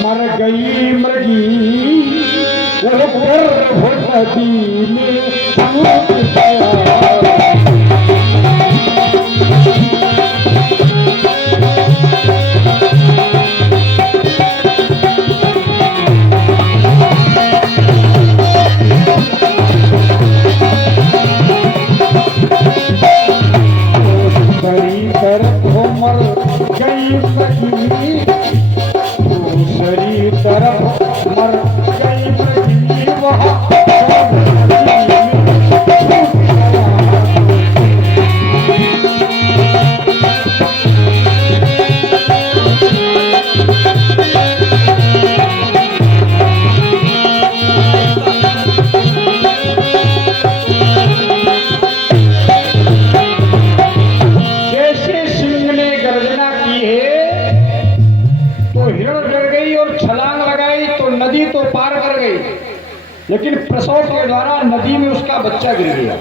मर गई मृगी वो गर्भवती में छूट गया। दूसरी तरफ मर गई मृगी वहाँ जैसे सिंह ने गर्जना की है तो हिरण डर गई और छलांग लगाई तो नदी तो पार कर गई, लेकिन प्रसव के द्वारा नदी में उसका बच्चा गिर गया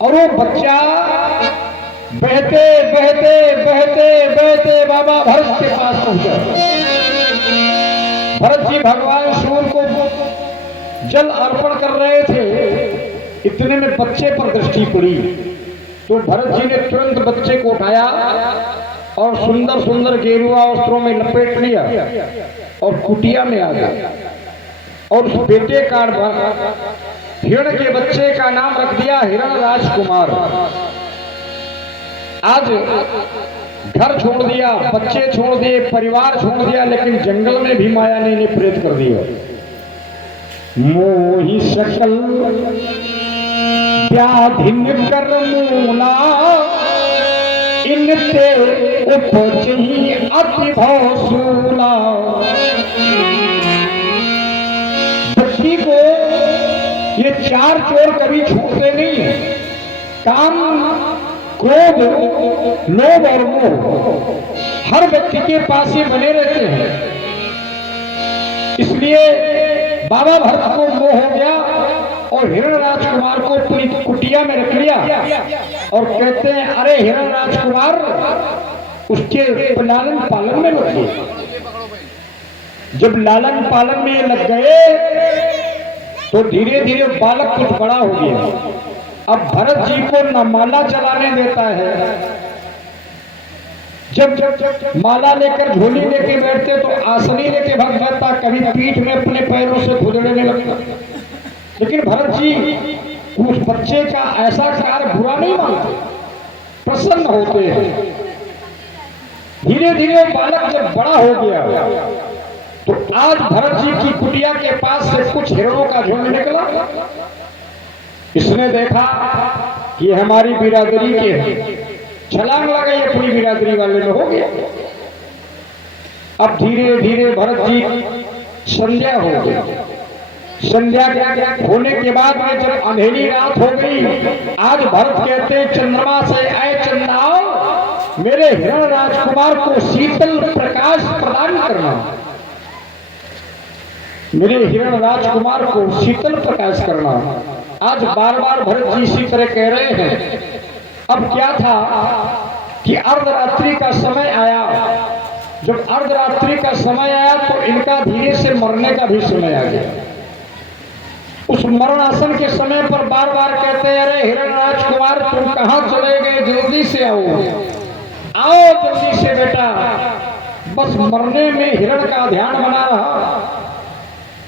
और वो बच्चा बहते बहते बहते बहते बाबा भरत के पास पहुंचा। भरत जी भगवान सूर्य को जल अर्पण कर रहे थे, इतने में बच्चे पर दृष्टि पड़ी तो भरत जी ने तुरंत बच्चे को उठाया और सुंदर सुंदर गेरुआ वस्त्रों में लपेट लिया और कुटिया में आ गया और उस बेटे का हिरण के बच्चे का नाम रख दिया हिरण राजकुमार। आज घर छोड़ दिया, बच्चे छोड़ दिए, परिवार छोड़ दिया, लेकिन जंगल में भी माया ने प्रेत कर दिया। मोहि सकल व्याधिन कर्मूला इनते उपजहि अति भौसूला। बच्ची को ये चार चोर कभी छूटते नहीं है, काम क्रोध लोभ और मोह हर व्यक्ति के पास ये बने रहते हैं। इसलिए बाबा भरत को मोह हो गया और हिरण राजकुमार को अपनी कुटिया में रख लिया और कहते हैं अरे हिरण राजकुमार उसके लालन पालन में लग गए। जब लालन पालन में लग गए तो धीरे धीरे बालक कुछ बड़ा हो गया। अब भरत जी को न माला चलाने देता है, जब माला लेकर झोली लेके बैठते तो आसनी लेके भाग जाता, कभी पीठ में अपने पैरों से खुदड़ने लगता। लेकिन भरत जी उस बच्चे का ऐसा कार्य बुरा नहीं मानते, प्रसन्न होते हैं। धीरे धीरे बालक जब बड़ा हो गया तो आज भरत जी की कुटिया के पास से कुछ हिरणों का झुंड निकला। इसने देखा कि हमारी बिरादरी के हैं, छलांग लगाई अपनी बिरादरी वाले में हो गया। अब धीरे धीरे भरत जी संध्या हो गई। संध्या होने के बाद में जब अंधेरी रात हो गई, आज भरत कहते चंद्रमा से आए चंद्राओ मेरे हिरण राजकुमार को शीतल प्रकाश प्रदान करना, मेरे हिरण राजकुमार को शीतल प्रकाश करना। आज बार बार भरत जी इसी तरह कह रहे हैं। अब क्या था कि अर्धरात्रि का समय आया। जब अर्धरात्रि का समय आया तो इनका धीरे से मरने का भी समय आ गया। उस मरणासन के समय पर बार बार कहते हैं अरे हिरण राजकुमार तुम कहां चले गए, जल्दी से आओ, आओ जल्दी से बेटा। बस मरने में हिरण का ध्यान बना रहा।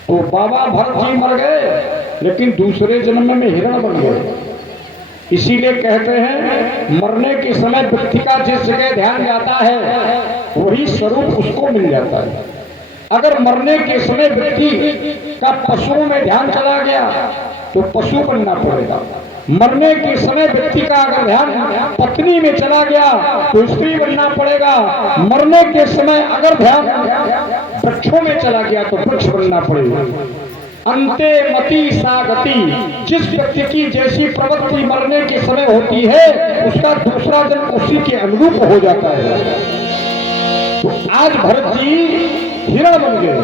तो बाबा भरत जी मर गए लेकिन दूसरे जन्म में हिरण बन गए। इसीलिए कहते हैं मरने के समय व्यक्ति का जिस जगह ध्यान जाता है वही स्वरूप उसको मिल जाता है। अगर मरने के समय व्यक्ति का पशुओं में ध्यान चला गया तो पशु बनना पड़ेगा। मरने के समय व्यक्ति का अगर ध्यान पत्नी में चला गया तो स्त्री बनना पड़ेगा। मरने के समय अगर ध्यान वृक्षों में चला गया तो वृक्ष बनना पड़ेगा। अंते मति सा गति, जिस व्यक्ति की जैसी प्रवृत्ति मरने के समय होती है उसका दूसरा जन्म उसी के अनुरूप हो जाता है। तो आज भरत जी हिरण बन गए।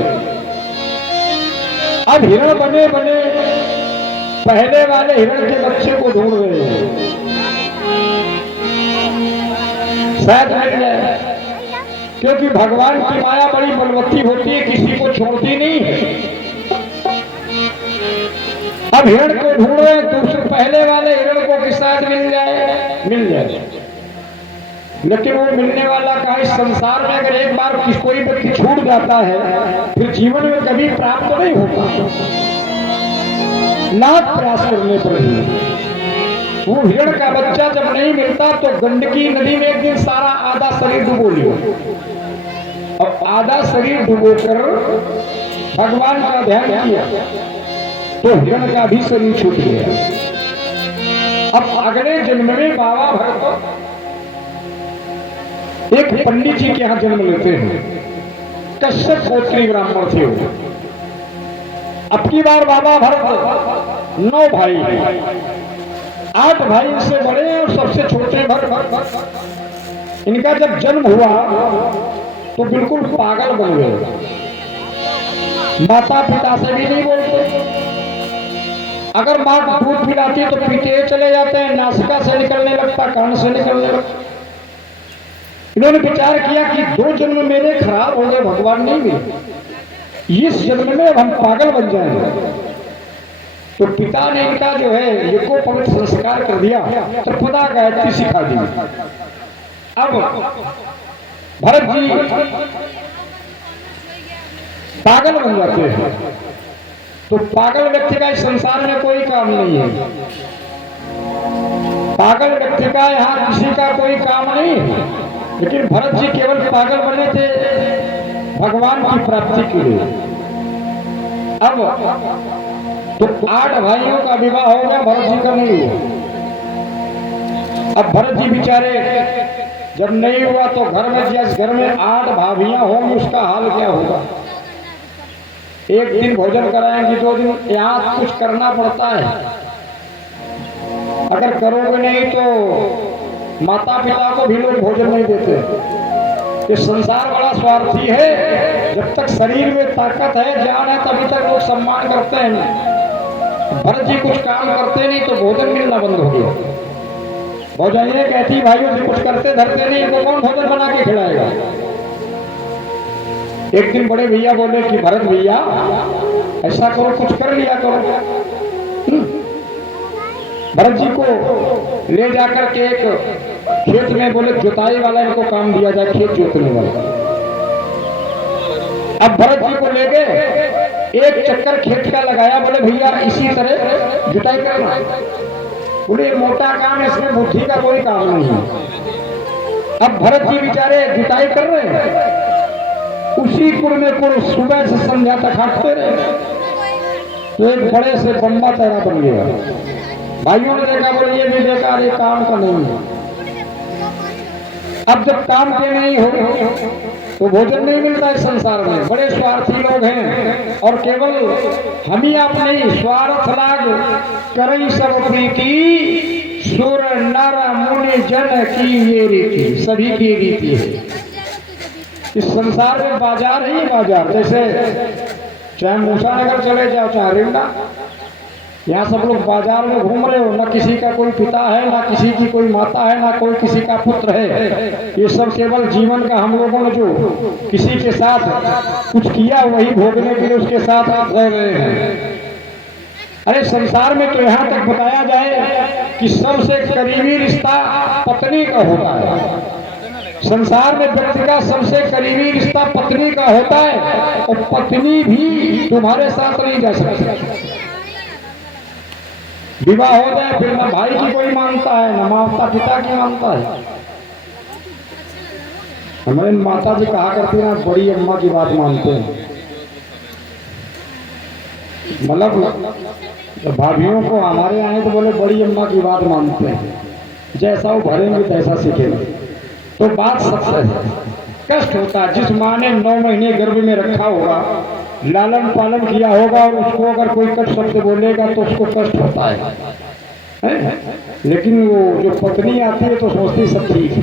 अब हिरण बने बने पहले वाले हिरण के बच्चे को ढूंढ रहे हैं, शायद मिल जाए, क्योंकि भगवान की माया बड़ी बलवत्ती होती है, किसी को छोड़ती नहीं है। अब हिरण को ढूंढ रहे हैं, दूसरे पहले वाले हिरण को कि शायद मिल जाए, लेकिन वो मिलने वाला का इस संसार में अगर एक बार कोई व्यक्ति छूट जाता है फिर जीवन में कभी प्राप्त नहीं होता, लाख प्रयास करने पर ही। वो हिरण का बच्चा जब नहीं मिलता तो गंडकी नदी में एक दिन सारा आधा शरीर डुबो लिया और आधा शरीर डुबोकर भगवान का ध्यान किया तो हिरण का भी शरीर छूट गया। अब अगले जन्म में बाबा भरत एक पंडित जी के यहां जन्म लेते हैं। कश्यप गोत्री ब्राह्मण थे वो। अब की बार बाबा भरत 9 भाई, 8 भाई इनसे बड़े हैं और सबसे छोटे भरत। इनका जब जन्म हुआ तो बिल्कुल पागल बन गए, माता पिता से भी नहीं बोलते। अगर मां दूध पिलाती तो पीते चले जाते हैं, नासिका से निकलने लगता, कान से निकलने लगता। इन्होंने विचार किया कि 2 जन्म मेरे खराब हो गए, भगवान नहीं मिले, इस जन्म में हम पागल बन जाएंगे। तो पिता ने इनका जो है यज्ञोपवीत संस्कार कर दिया, त्रिपदा गायत्री सिखा दी। अब भरत जी पागल बन जाते हैं। तो पागल व्यक्ति का इस संसार में कोई काम नहीं है, पागल व्यक्ति का यहाँ किसी का कोई काम नहीं है। लेकिन भरत जी केवल पागल बने थे भगवान की प्राप्ति के लिए। अब तो 8 भाइयों का विवाह हो गया, भरत जी का नहीं हुआ। अब भरत जी बेचारे जब नहीं हुआ तो घर में, जिस घर में 8 भाभियां होंगी उसका हाल क्या होगा। एक दिन भोजन कराएंगे, 2 दिन, यहाँ कुछ करना पड़ता है। अगर करोगे नहीं तो माता पिता को भी लोग भोजन नहीं देते। ये संसार बड़ा स्वार्थी है। जब तक शरीर में ताकत है, जान है, तभी तक लोग सम्मान करते हैं। भरत जी कुछ काम करते नहीं तो भोजन मिलना बंद हो गया। भोजन ये कहती भाइयों से कुछ करते धरते नहीं तो कौन भोजन बना के खिलाएगा। एक दिन बड़े भैया बोले कि भरत भैया ऐसा करो, कुछ कर लिया करो। भरत जी को ले जाकर के एक खेत में बोले जुताई वाला इनको काम दिया जाए, खेत जोतने वाला। अब भरत जी को ले गए, एक चक्कर खेत का लगाया, बोले भैया इसी तरह जुताई करना। बोले मोटा काम है, इसमें बुद्धि का कोई काम नहीं है। अब भरत जी बेचारे जुताई कर रहे हैं, उसी कुड़ में कुड़ सुबह से संध्या तक हाटते रहे, तो एक बड़े से बम्बा तैरा बन गया। भाइयों ने देखा, बोले ये भी देखा, अरे काम का नहीं है। अब जब काम के नहीं हो तो भोजन नहीं मिलता है संसार में। बड़े स्वार्थी लोग हैं और केवल हम ही आप नहीं, स्वार्थ लाग करई सब प्रीति, सुर नर मुनि जन की ये रीति, सभी की रीति है। इस संसार में बाजार ही बाजार, जैसे चाहे मूसा नगर चले जाओ चाहे रिंडा, यहाँ सब लोग बाजार में घूम रहे हो, ना किसी का कोई पिता है, ना किसी की कोई माता है, ना कोई किसी का पुत्र है। ये सब केवल जीवन का हम लोगों ने जो किसी के साथ कुछ किया वही भोगने के लिए उसके साथ रह रहे हैं। अरे संसार में तो यहाँ तक बताया जाए कि सबसे करीबी रिश्ता पत्नी का होता है। संसार में व्यक्ति का सबसे करीबी रिश्ता पत्नी का होता है, और पत्नी भी तुम्हारे साथ नहीं जा सकती। विवाह हो जाए फिर ना भाई की कोई मानता है, ना माता पिता की मानता है। हमारे माता जी कहा करती ना, बड़ी अम्मा की बात मानते हैं। मतलब जब भाभियों को हमारे आए तो बोले बड़ी अम्मा की बात मानते हैं, जैसा वो भरेंगे तैसा सीखेंगे। तो बात सच है, कष्ट होता है। जिस माँ ने 9 महीने गर्भ में रखा होगा, लालन पालन किया होगा, और उसको अगर कोई कष्ट शब्द बोलेगा तो उसको कष्ट होता है? लेकिन वो जो पत्नी आती है तो सोचती सब ठीक है।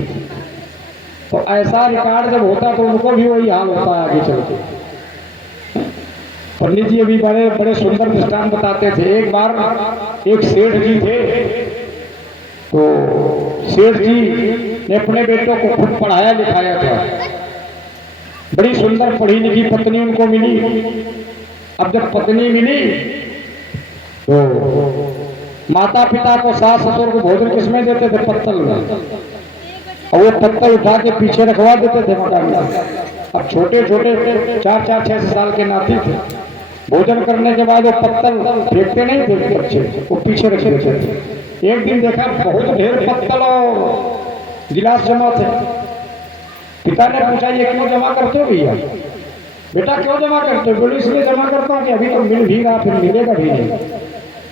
तो ऐसा रिकॉर्ड जब होता तो उनको भी वही हाल होता है आगे चल के। पंडित जी अभी बड़े बड़े सुंदर दृष्टांत बताते थे। एक बार एक सेठ जी थे, तो सेठ जी ने अपने बेटों को खुद पढ़ाया लिखाया था। बड़ी सुंदर पढ़ी लिखी पत्नी उनको मिली। अब जब पत्नी मिली तो माता पिता को, सास ससुर को भोजन किसमें देते थे? पत्तल में। और वो पत्तल उठा के पीछे रखवा देते थे मकान में। अब छोटे छोटे 4-4, 6 साल के नाती थे। भोजन करने के बाद वो पत्तल फेंकते नहीं थे बच्चे, वो पीछे रख देते थे। एक दिन देखा बहुत ढेर पत्तल और गिलास जमा थे। पिता ने पूछा, ये क्यों जमा करते हो भैया? बेटा क्यों जमा करते हो? बोले इसलिए जमा करता हूँ कि अभी तो मिल भी रहा, फिर मिलेगा भी नहीं,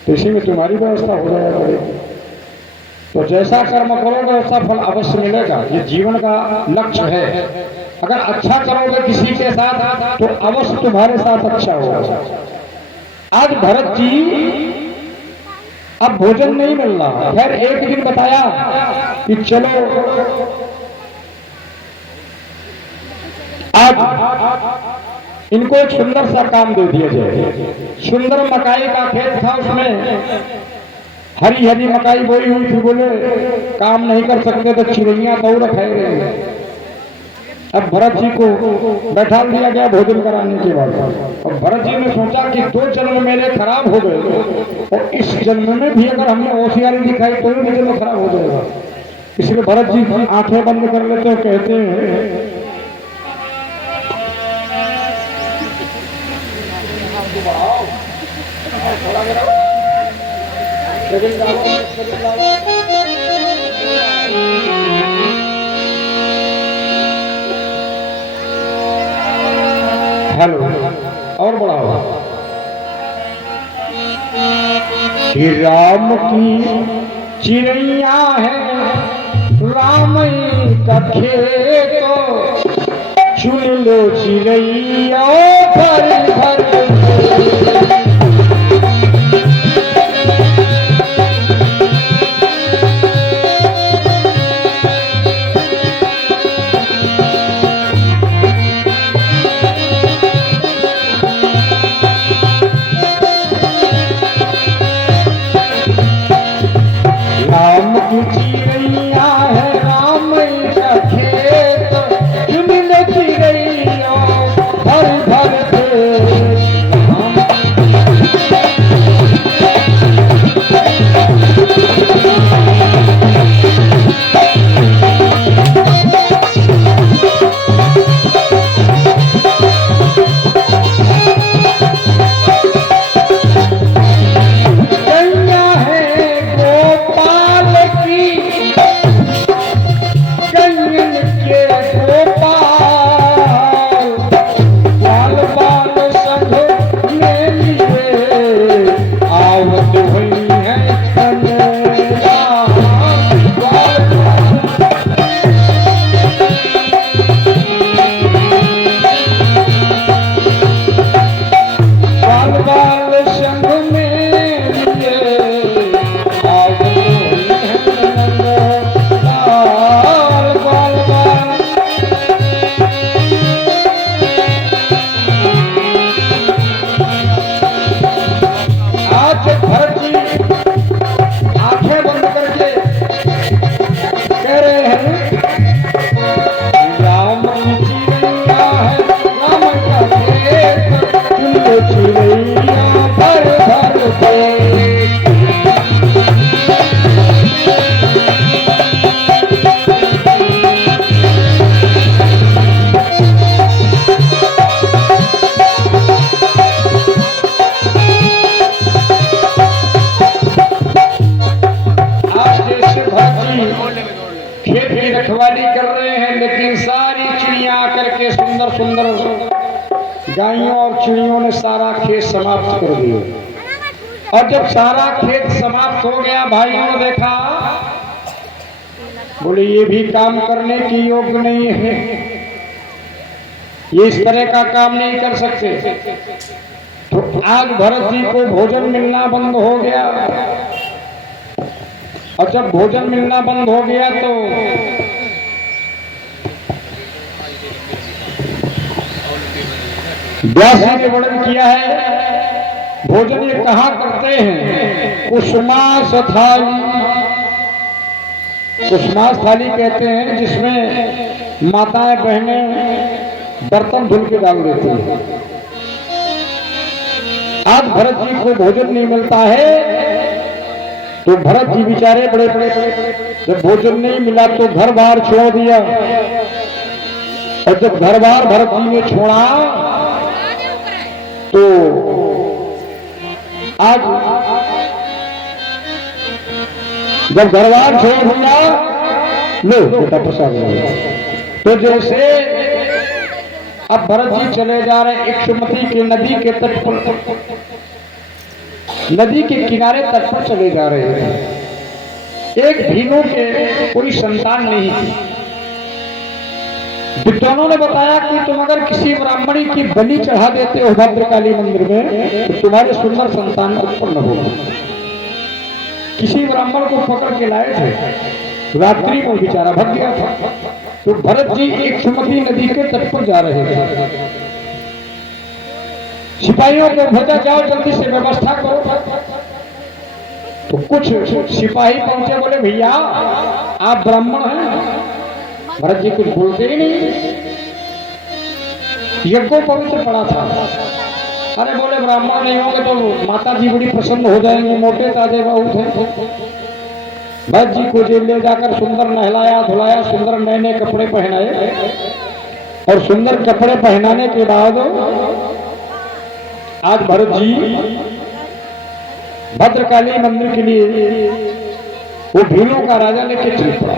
तो इसी में तुम्हारी व्यवस्था हो जाया करेगी। तो जैसा कर्म करोगे वैसा फल अवश्य मिलेगा। ये जीवन का लक्ष्य है। अगर अच्छा करोगे किसी के साथ तो अवश्य तुम्हारे साथ अच्छा होगा। आज भरत जी अब भोजन नहीं मिल रहा, फिर एक दिन बताया कि चलो आज इनको एक सुंदर सा काम दे दिया जाए। सुंदर मकाई का खेत था, उसमें हरी हरी मकाई बोई हुई थी। बोले काम नहीं कर सकते तो चिड़ैया दौड़ खाए रहे। अब भरत जी को बैठा दिया गया भोजन कराने के बाद। और भरत जी ने सोचा कि 2 जन्म मेरे खराब हो गए, और इस जन्म में भी अगर हमने होशियारी दिखाई तो भी जन्म खराब हो जाएगा। इसलिए भरत जी आंखें बंद कर लेते हैं, कहते हैं हेलो और बड़ा हुआ। श्री राम की चिड़ैया है राम का खेत, चुन लो चिड़ैया भर भर। राम की चिड़ैया है राम का खेत, चुन लो चिड़ैया भर भर। गायों और चिड़ियों ने सारा खेत समाप्त कर दिया। और जब सारा खेत समाप्त हो गया, भाइयों ने देखा, बोले ये भी काम करने की योग्य नहीं है, ये इस तरह का काम नहीं कर सकते। तो आज भरत जी को भोजन मिलना बंद हो गया। और जब भोजन मिलना बंद हो गया तो व्यास जी ने वर्णन किया है, भोजन ये कहाँ करते हैं? कुसुमास थाली। कुसुमास थाली कहते हैं जिसमें माताएं बहनें बर्तन धुल के डाल देती हैं। आज भरत जी को भोजन नहीं मिलता है तो भरत जी बेचारे बड़े बड़े जब भोजन नहीं मिला तो घर बार छोड़ दिया। और जब घर बार भरत जी ने छोड़ा तो आज जब घर बार छोड़ दिया, लो बेटा प्रसाद तो जैसे अब भरत जी चले जा रहे इक्षुमती के नदी के तट पर, नदी के किनारे तट पर चले जा रहे हैं। एक भीनों के कोई संतान नहीं थी। विद्वानों ने बताया कि तुम अगर किसी ब्राह्मणी की बलि चढ़ा देते हो भद्रकाली मंदिर में तो तुम्हारे सुंदर संतान उत्पन्न होगा। किसी ब्राह्मण को पकड़ के लाए थे, रात्रि में बेचारा भग गया था। तो भरत जी इक्षुमती नदी के तट पर जा रहे थे। सिपाहियों को भेजा, जाओ जल्दी से व्यवस्था करो। तो कुछ सिपाही पहुंचे, बोले भैया आप ब्राह्मण हैं? भरत जी कुछ बोलते ही नहीं, यज्ञोपवीत पड़ा था। अरे बोले ब्राह्मण नहीं होंगे तो माता जी बड़ी प्रसन्न हो जाएंगे, मोटे ताजे बहुत हैं। भरत जी को जेल ले जाकर सुंदर नहलाया धुलाया, सुंदर नए नए कपड़े पहनाए। और सुंदर कपड़े पहनाने के बाद आज भरत जी भद्रकाली मंदिर के लिए वो भीलों का राजा लेके चल पड़ा।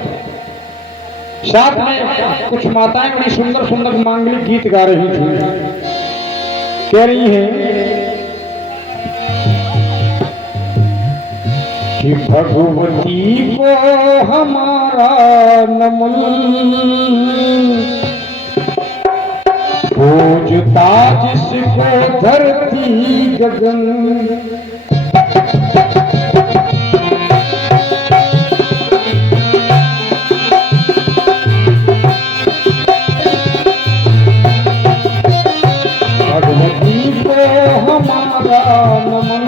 साथ में कुछ माताएं बड़ी सुंदर सुंदर मांगलिक गीत गा रही थी। कह रही हैं कि भगवती को हमारा नमन, पूजता जिसको धरती गगन। भगवती को हमारा नमन,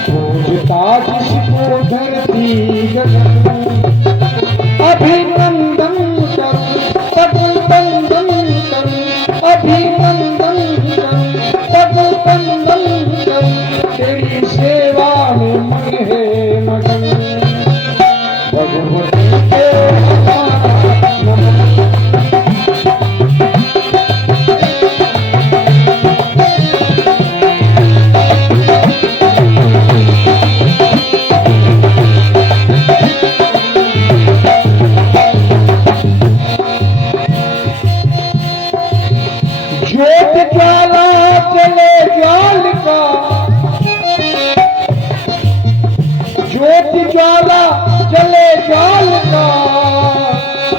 पूजता जिसको धरती गगन। अभिनंदन कर तब बंदन कर, अभिनंदन कर तब बंदन कर, तेरी सेवा में मन है मगन। भगवती को हमारा नमन। ज्योत ज्वाला चले ज्वाल का, ज्योति ज्वाला चले ज्वाल का,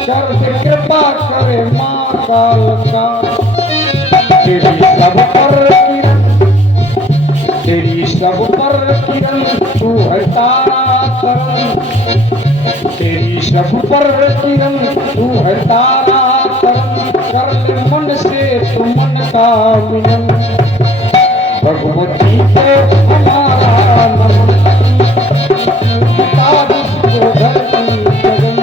कर से कृपा करे माँ काल का। तेरी सब पर किरण, तेरी सब पर किरण, तू है तारा तरन। तेरी सब पर किरण, तू है तारा तरन। कर ले मन से तू मन का मिलन। भगवती को हमारा नमन, पूजता जिसको धरती गगन।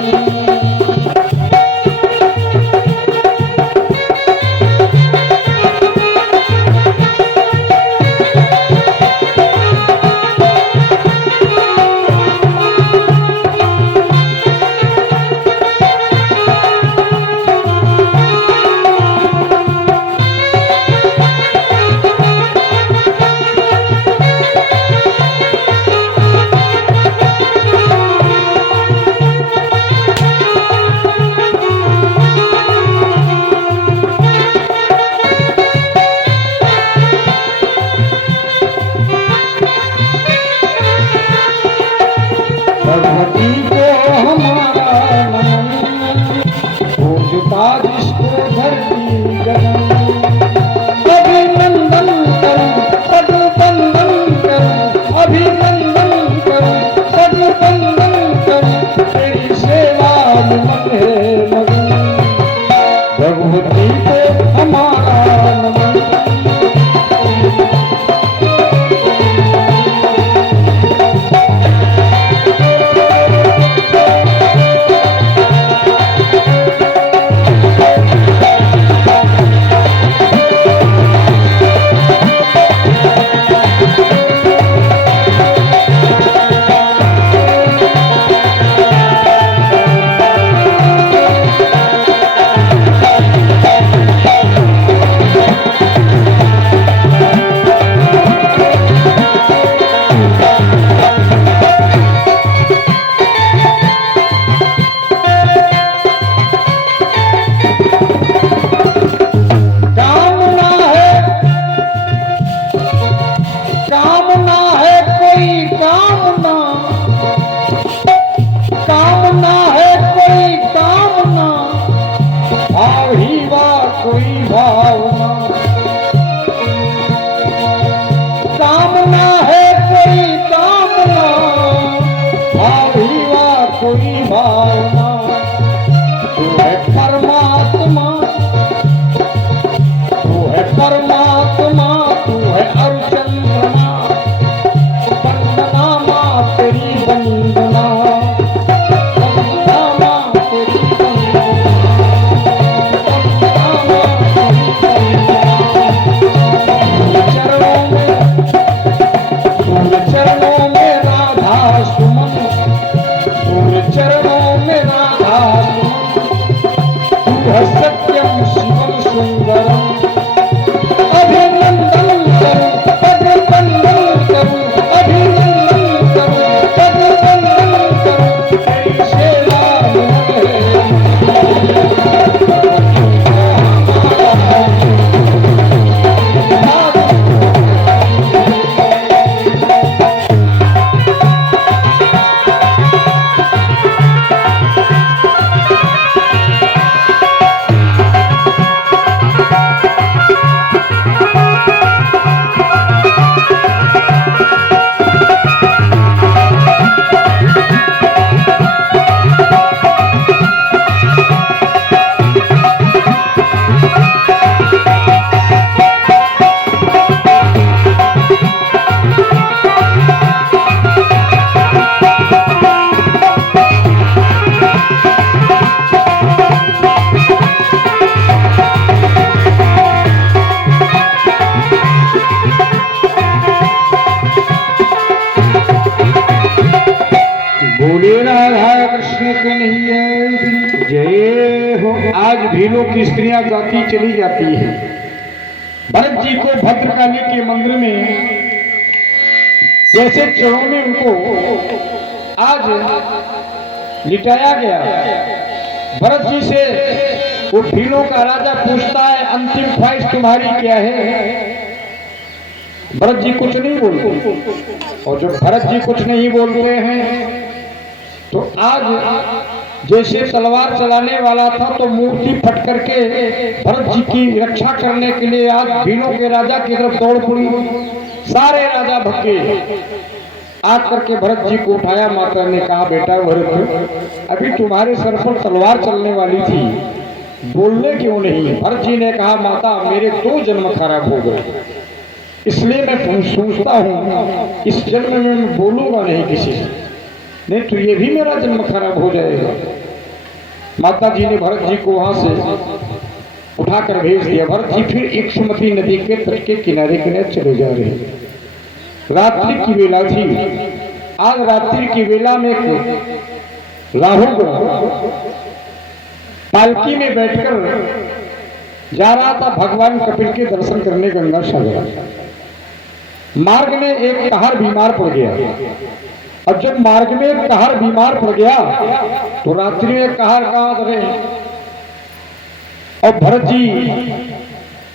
भगवती को हमारा नमन, पूजता जिसको धरती गगन। अभिनंदन करूं पदबंदन करूं, अभिनंदन करूं पदबंदन करूं, तेरी सेवा में मन है मगन। भगवती को हमारा नमन। कोई भावना, तू है परमात्मा, तू है परमात्मा, तू है अर्चंद्रमा। वंदना माँ तेरी वंदना, वंदना माँ तेरी वंदना, वंदना माँ तेरी चरणों में राधा सुमन, चरणों में राधा तू है सत्यम शिवम सुंदरम। अभिनंदन करूं पदबंदन करूं, अभिनंदन करूं पदबंदन करूं, तेरी सेवा में जय हो। आज भीलों की स्त्रियां गाती चली जाती है। भरत जी को भद्रकाली के मंदिर में जैसे चरणों में उनको आज लिटाया गया। भरत जी से वो भीलों का राजा पूछता है, अंतिम ख्वाहिश तुम्हारी क्या है? भरत जी कुछ नहीं बोलते, और जब भरत जी कुछ नहीं बोलते हैं तो आज जैसे तलवार चलाने वाला था तो मूर्ति फट करके भरत जी की रक्षा करने के लिए आज भीलों के राजा की तरफ दौड़ पड़ी। सारे राजा भगे, आग करके भरत जी को उठाया। माता ने कहा, बेटा भरत, अभी तुम्हारे सर पर तलवार चलने वाली थी, बोलने क्यों नहीं? भरत जी ने कहा, माता मेरे 2 जन्म खराब हो गए, इसलिए मैं सोचता हूँ इस जन्म में मैं बोलूंगा नहीं किसी से, नहीं तो ये भी मेरा जन्म खराब हो जाएगा। माता जी ने भरत जी को वहां से उठाकर भेज दिया। भरत जी फिर इक्षुमती नदी के तट के किनारे किनारे चले जा रहे। रात्रि की वेला थी। आज रात्रि की वेला में राहुल पालकी में बैठकर जा रहा था भगवान कपिल के दर्शन करने गंगा सागर। मार्ग में एक कहर बीमार पड़ गया, और जब मार्ग में एक कहर बीमार पड़ गया तो रात्रि में कहर कहां रहे, और भरत जी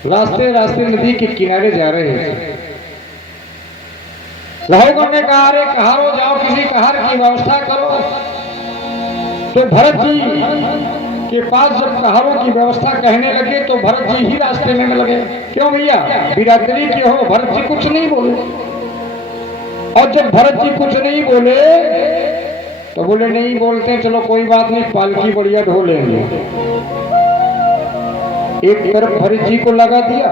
रास्ते रास्ते नदी के किनारे जा रहे हैं। लहोगण ने कहा अरे कहारो जाओ किसी कहार की व्यवस्था करो। तो भरत जी के पास जब कहारों की व्यवस्था कहने लगे तो भरत जी ही रास्ते लेने लगे। क्यों भैया बिरादरी के हो? भरत जी कुछ नहीं बोले। और जब भरत जी कुछ नहीं बोले तो बोले नहीं बोलते चलो कोई बात नहीं, पालकी बढ़िया ढो लेंगे। एक तरफ भरत जी को लगा दिया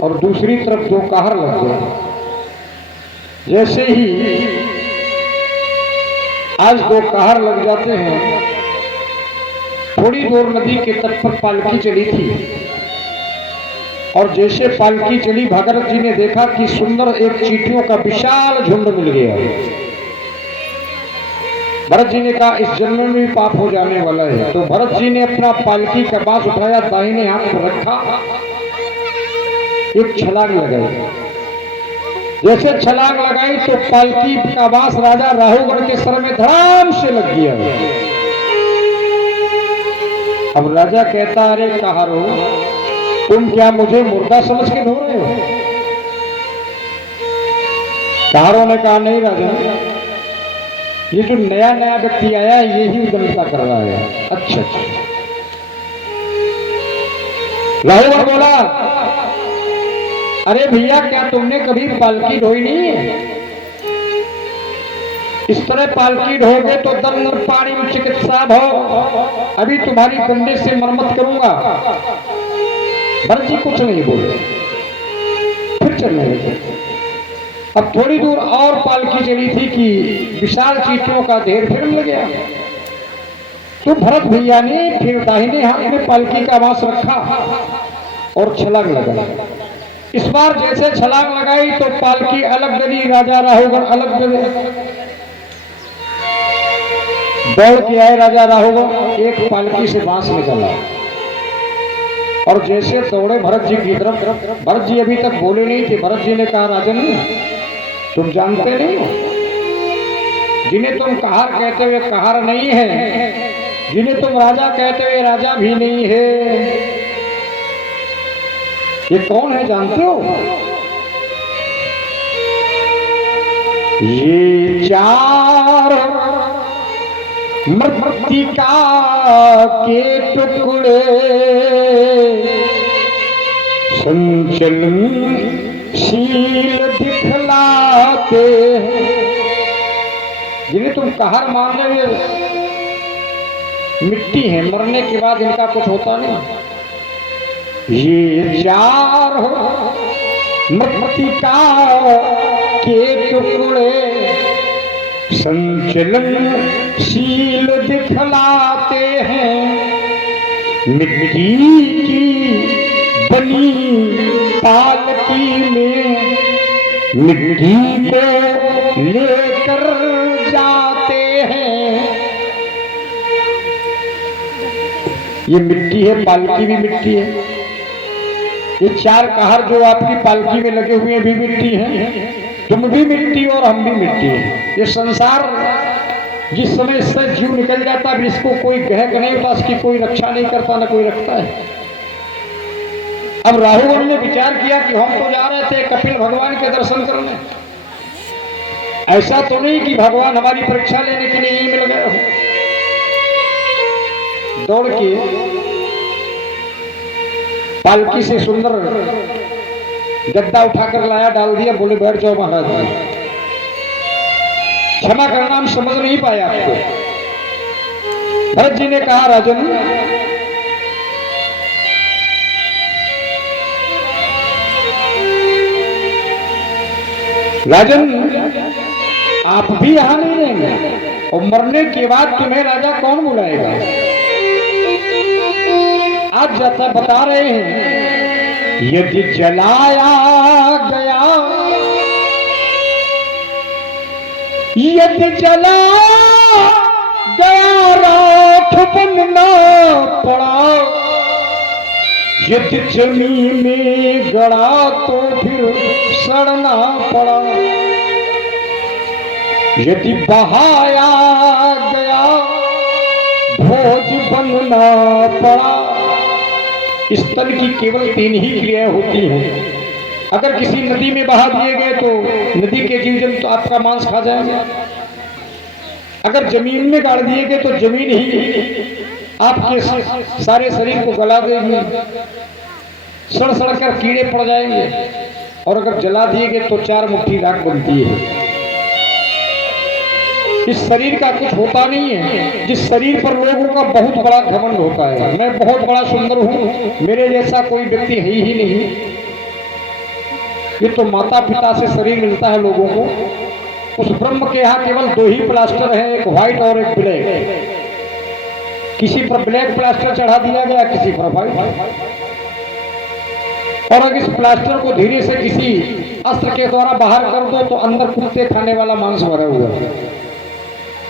और दूसरी तरफ दो कहार लग गए। जैसे ही आज दो कहार लग जाते हैं, थोड़ी दूर नदी के तट पर पालकी चली थी और जैसे पालकी चली भगत जी ने देखा कि सुंदर एक चींटियों का विशाल झुंड मिल गया। भरत जी ने कहा इस जन्म में भी पाप हो जाने वाला है। तो भरत जी ने अपना पालकी का बांस उठाया, दाहिने हाथ पर रखा, एक छलांग लगाई। जैसे छलांग लगाई तो पालकी का बांस राजा राहुगण के सर में धड़ाम से लग गया। अब राजा कहता अरे कहारो तुम क्या मुझे मुर्दा समझ के ढो रहे हो? कहारों ने कहा नहीं राजा, ये जो नया नया व्यक्ति आया है ये ही उदंडता कर रहा है। अच्छा अच्छा। राहुगण बोला अरे भैया क्या तुमने कभी पालकी ढोई नहीं है? इस तरह पालकी ढोगे तो दंड पानी में चिकित्सा भो, अभी तुम्हारी डंडे से मरम्मत करूंगा। भरत जी कुछ नहीं बोले, फिर चलने लगे। अब थोड़ी दूर और पालकी चली थी कि विशाल चींटियों का ढेर फिर मिल गया। तो भरत भैया ने फिर दाहिने हाथ में पालकी का बांस रखा और छलांग लगा। इस बार जैसे छलांग लगाई तो पालकी अलग डली, राजा राहुगण अलग डले। दौड़ के आए राजा राहुगण, एक पालकी से बांस निकला और जैसे दौड़े भरत जी की तरफ। भरत जी अभी तक बोले नहीं थे। भरत जी ने कहा राजन तुम जानते नहीं हो, जिन्हें तुम कहार कहते हुए कहार नहीं है, जिन्हें तुम राजा कहते हुए राजा भी नहीं है, ये कौन है जानते हो? ये चार मृत्तिका के टुकड़े संचलनशील दिखलाते हैं। जिन्हें तुम कहार मान रहे हो मिट्टी है, मरने के बाद इनका कुछ होता नहीं। ये चार मृत्तिका के टुकड़े संचलनशील दिखलाते हैं, मिट्टी की बनी पालकी में मिट्टी को लेकर जाते हैं। ये मिट्टी है, पालकी भी मिट्टी है। ये चार कहार जो आपकी पालकी में लगे हुए भी मिट्टी हैं, तुम भी मिट्टी और हम भी मिट्टी है। ये संसार जिस समय इससे जीव निकल जाता है इसको कोई गहक नहीं होता, इसकी कोई रक्षा नहीं करता, ना कोई रखता है। अब राहुगण ने विचार किया कि हम तो जा रहे थे कपिल भगवान के दर्शन करने, ऐसा तो नहीं कि भगवान हमारी परीक्षा लेने के लिए ही मिल गए हो। दौड़ के पालकी से सुंदर गद्दा उठाकर लाया, डाल दिया, बोले बैठ जाओ महाराज जी, क्षमा करना हम समझ नहीं पाए आपको। भरत जी ने कहा राजन आप भी यहां नहीं रहेंगे और मरने के बाद तुम्हें राजा कौन बुलाएगा? आज जाता बता रहे हैं यदि जलाया गया, यदि जला गया राख बनना पड़ा, यदि जमीन में गड़ा तो फिर सड़ना पड़ा, यदि बहाया गया भोज बनना पड़ा। इस तन की केवल तीन ही क्रियाएं होती हैं, अगर किसी नदी में बहा दिए गए तो नदी के जीव जंतु तो आपका मांस खा जाएंगे। अगर जमीन में गाड़ दिए गए तो जमीन ही आपके सारे शरीर को गला देगी, सड़ सड़ कर कीड़े पड़ जाएंगे। और अगर जला दिए गए तो 4 मुट्ठी राख बनती है। इस शरीर का कुछ होता नहीं है। जिस शरीर पर लोगों का बहुत बड़ा घमंड होता है, मैं बहुत बड़ा सुंदर हूं, मेरे जैसा कोई व्यक्ति है ही नहीं। ये तो माता पिता से शरीर मिलता है लोगों को। उस ब्रह्म के यहाँ केवल 2 ही प्लास्टर है, एक व्हाइट और एक ब्लैक। किसी पर ब्लैक प्लास्टर चढ़ा दिया गया, किसी पर व्हाइट। और अगर इस प्लास्टर को धीरे से किसी अस्त्र के द्वारा बाहर कर दो तो अंदर कुत्ते खाने वाला मांस भरा हुआ है,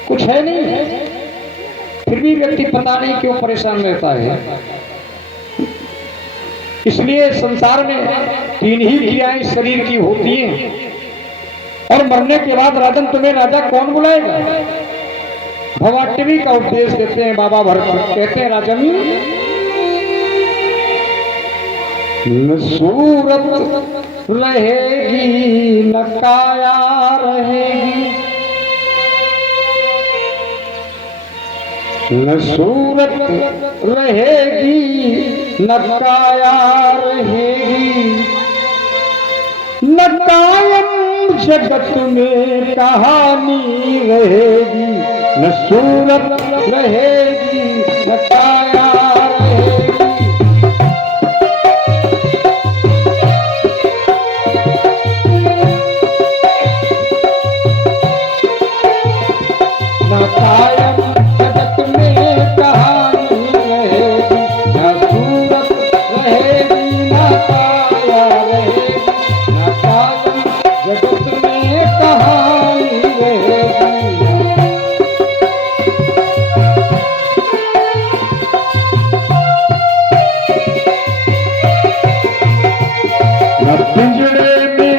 कुछ है नहीं। फिर भी व्यक्ति पता नहीं क्यों परेशान रहता है। इसलिए संसार में 3 ही क्रियाएं शरीर की होती हैं। और मरने के बाद राजन तुम्हें राजा कौन बुलाएगा? भवाटवी का उपदेश देते हैं बाबा भरत। कहते हैं राजन, न सूरत रहेगी न काया रहेगी, न सूरत रहेगी न काया रहेगी, न कायम जगत में कहानी रहेगी, न सूरत रहेगी न काया रहेगी। न कायम जगत में कहानी रहेगी, न सूरत रहेगी न काया रहेगी, न कायम जगत में कहानी रहेगी। न पिंजरे में,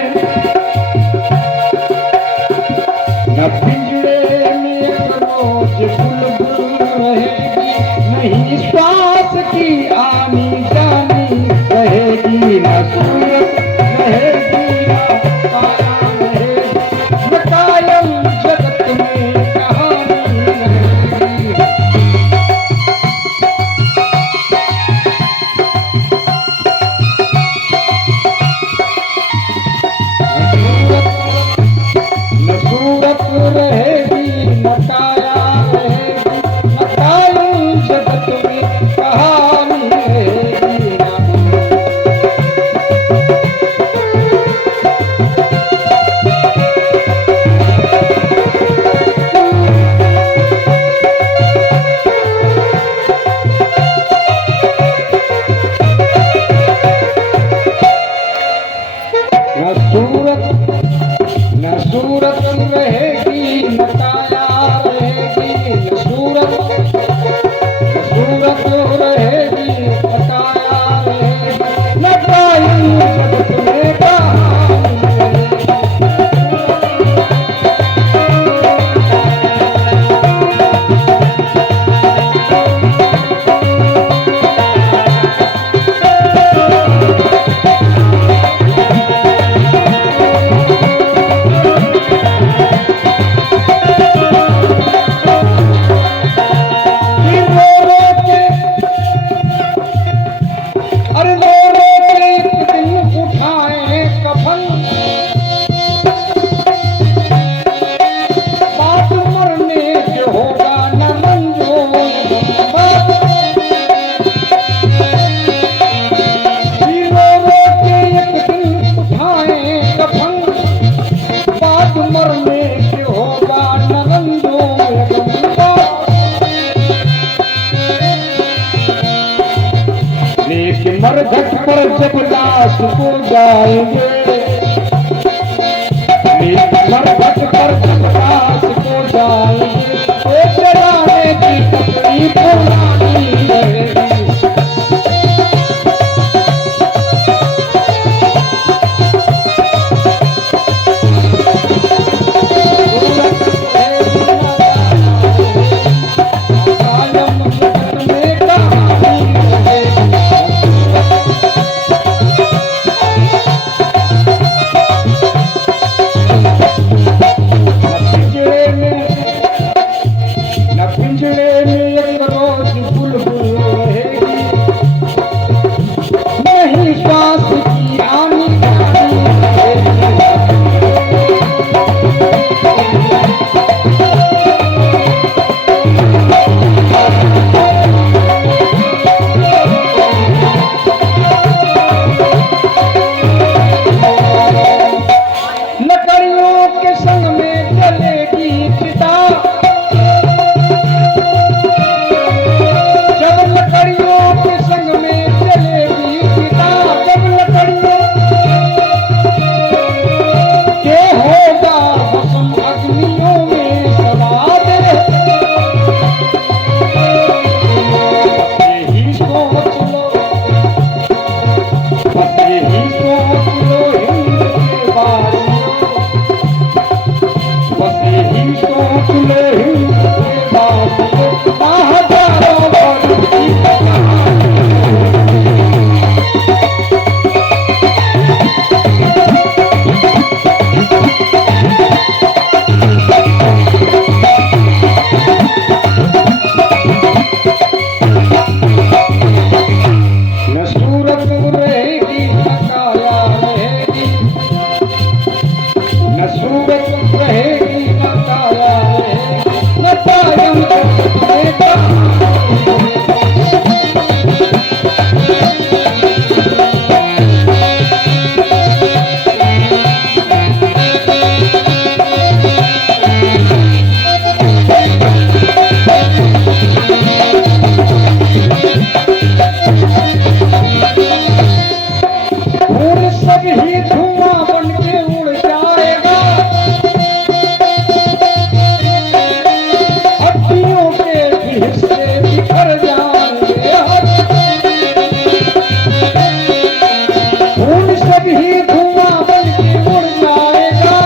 न पिंजरे में रोज बुलबुल रहेगी, नहीं श्वास की आनी जानी रहेगी, न सूरत रहेगी न काया रहेगी, न कायम जगत में कहानी रहेगी। न सूरत रहेगी न काया रहेगी, न कायम जगत में कहानी रहेगी। न सूरत, न सूरत रहेगी न काया रहेगी, न सूरत, न सूरत रहेगी न काया रहेगी, न कायम जगत में कहानी रहेगी। मरघट पर जब लाश को जाएंगे, मरघट पर जब लाश को जाएंगे, तो जलाने की कपड़ी पुरानी रहेगी। बस यही सोच ले ये बात को हजारों वर्ष की न सूरत रहेगी न काया रहेगी, न सूरत रहेगी न काया रहेगी, न कायम रहेगा। फूल सब ही धुआं बन के उड़ जाएगा, हड्डियों के भी हिस्से बिखर जाएंगे। फूल सब ही धुआं बन के उड़ जाएगा,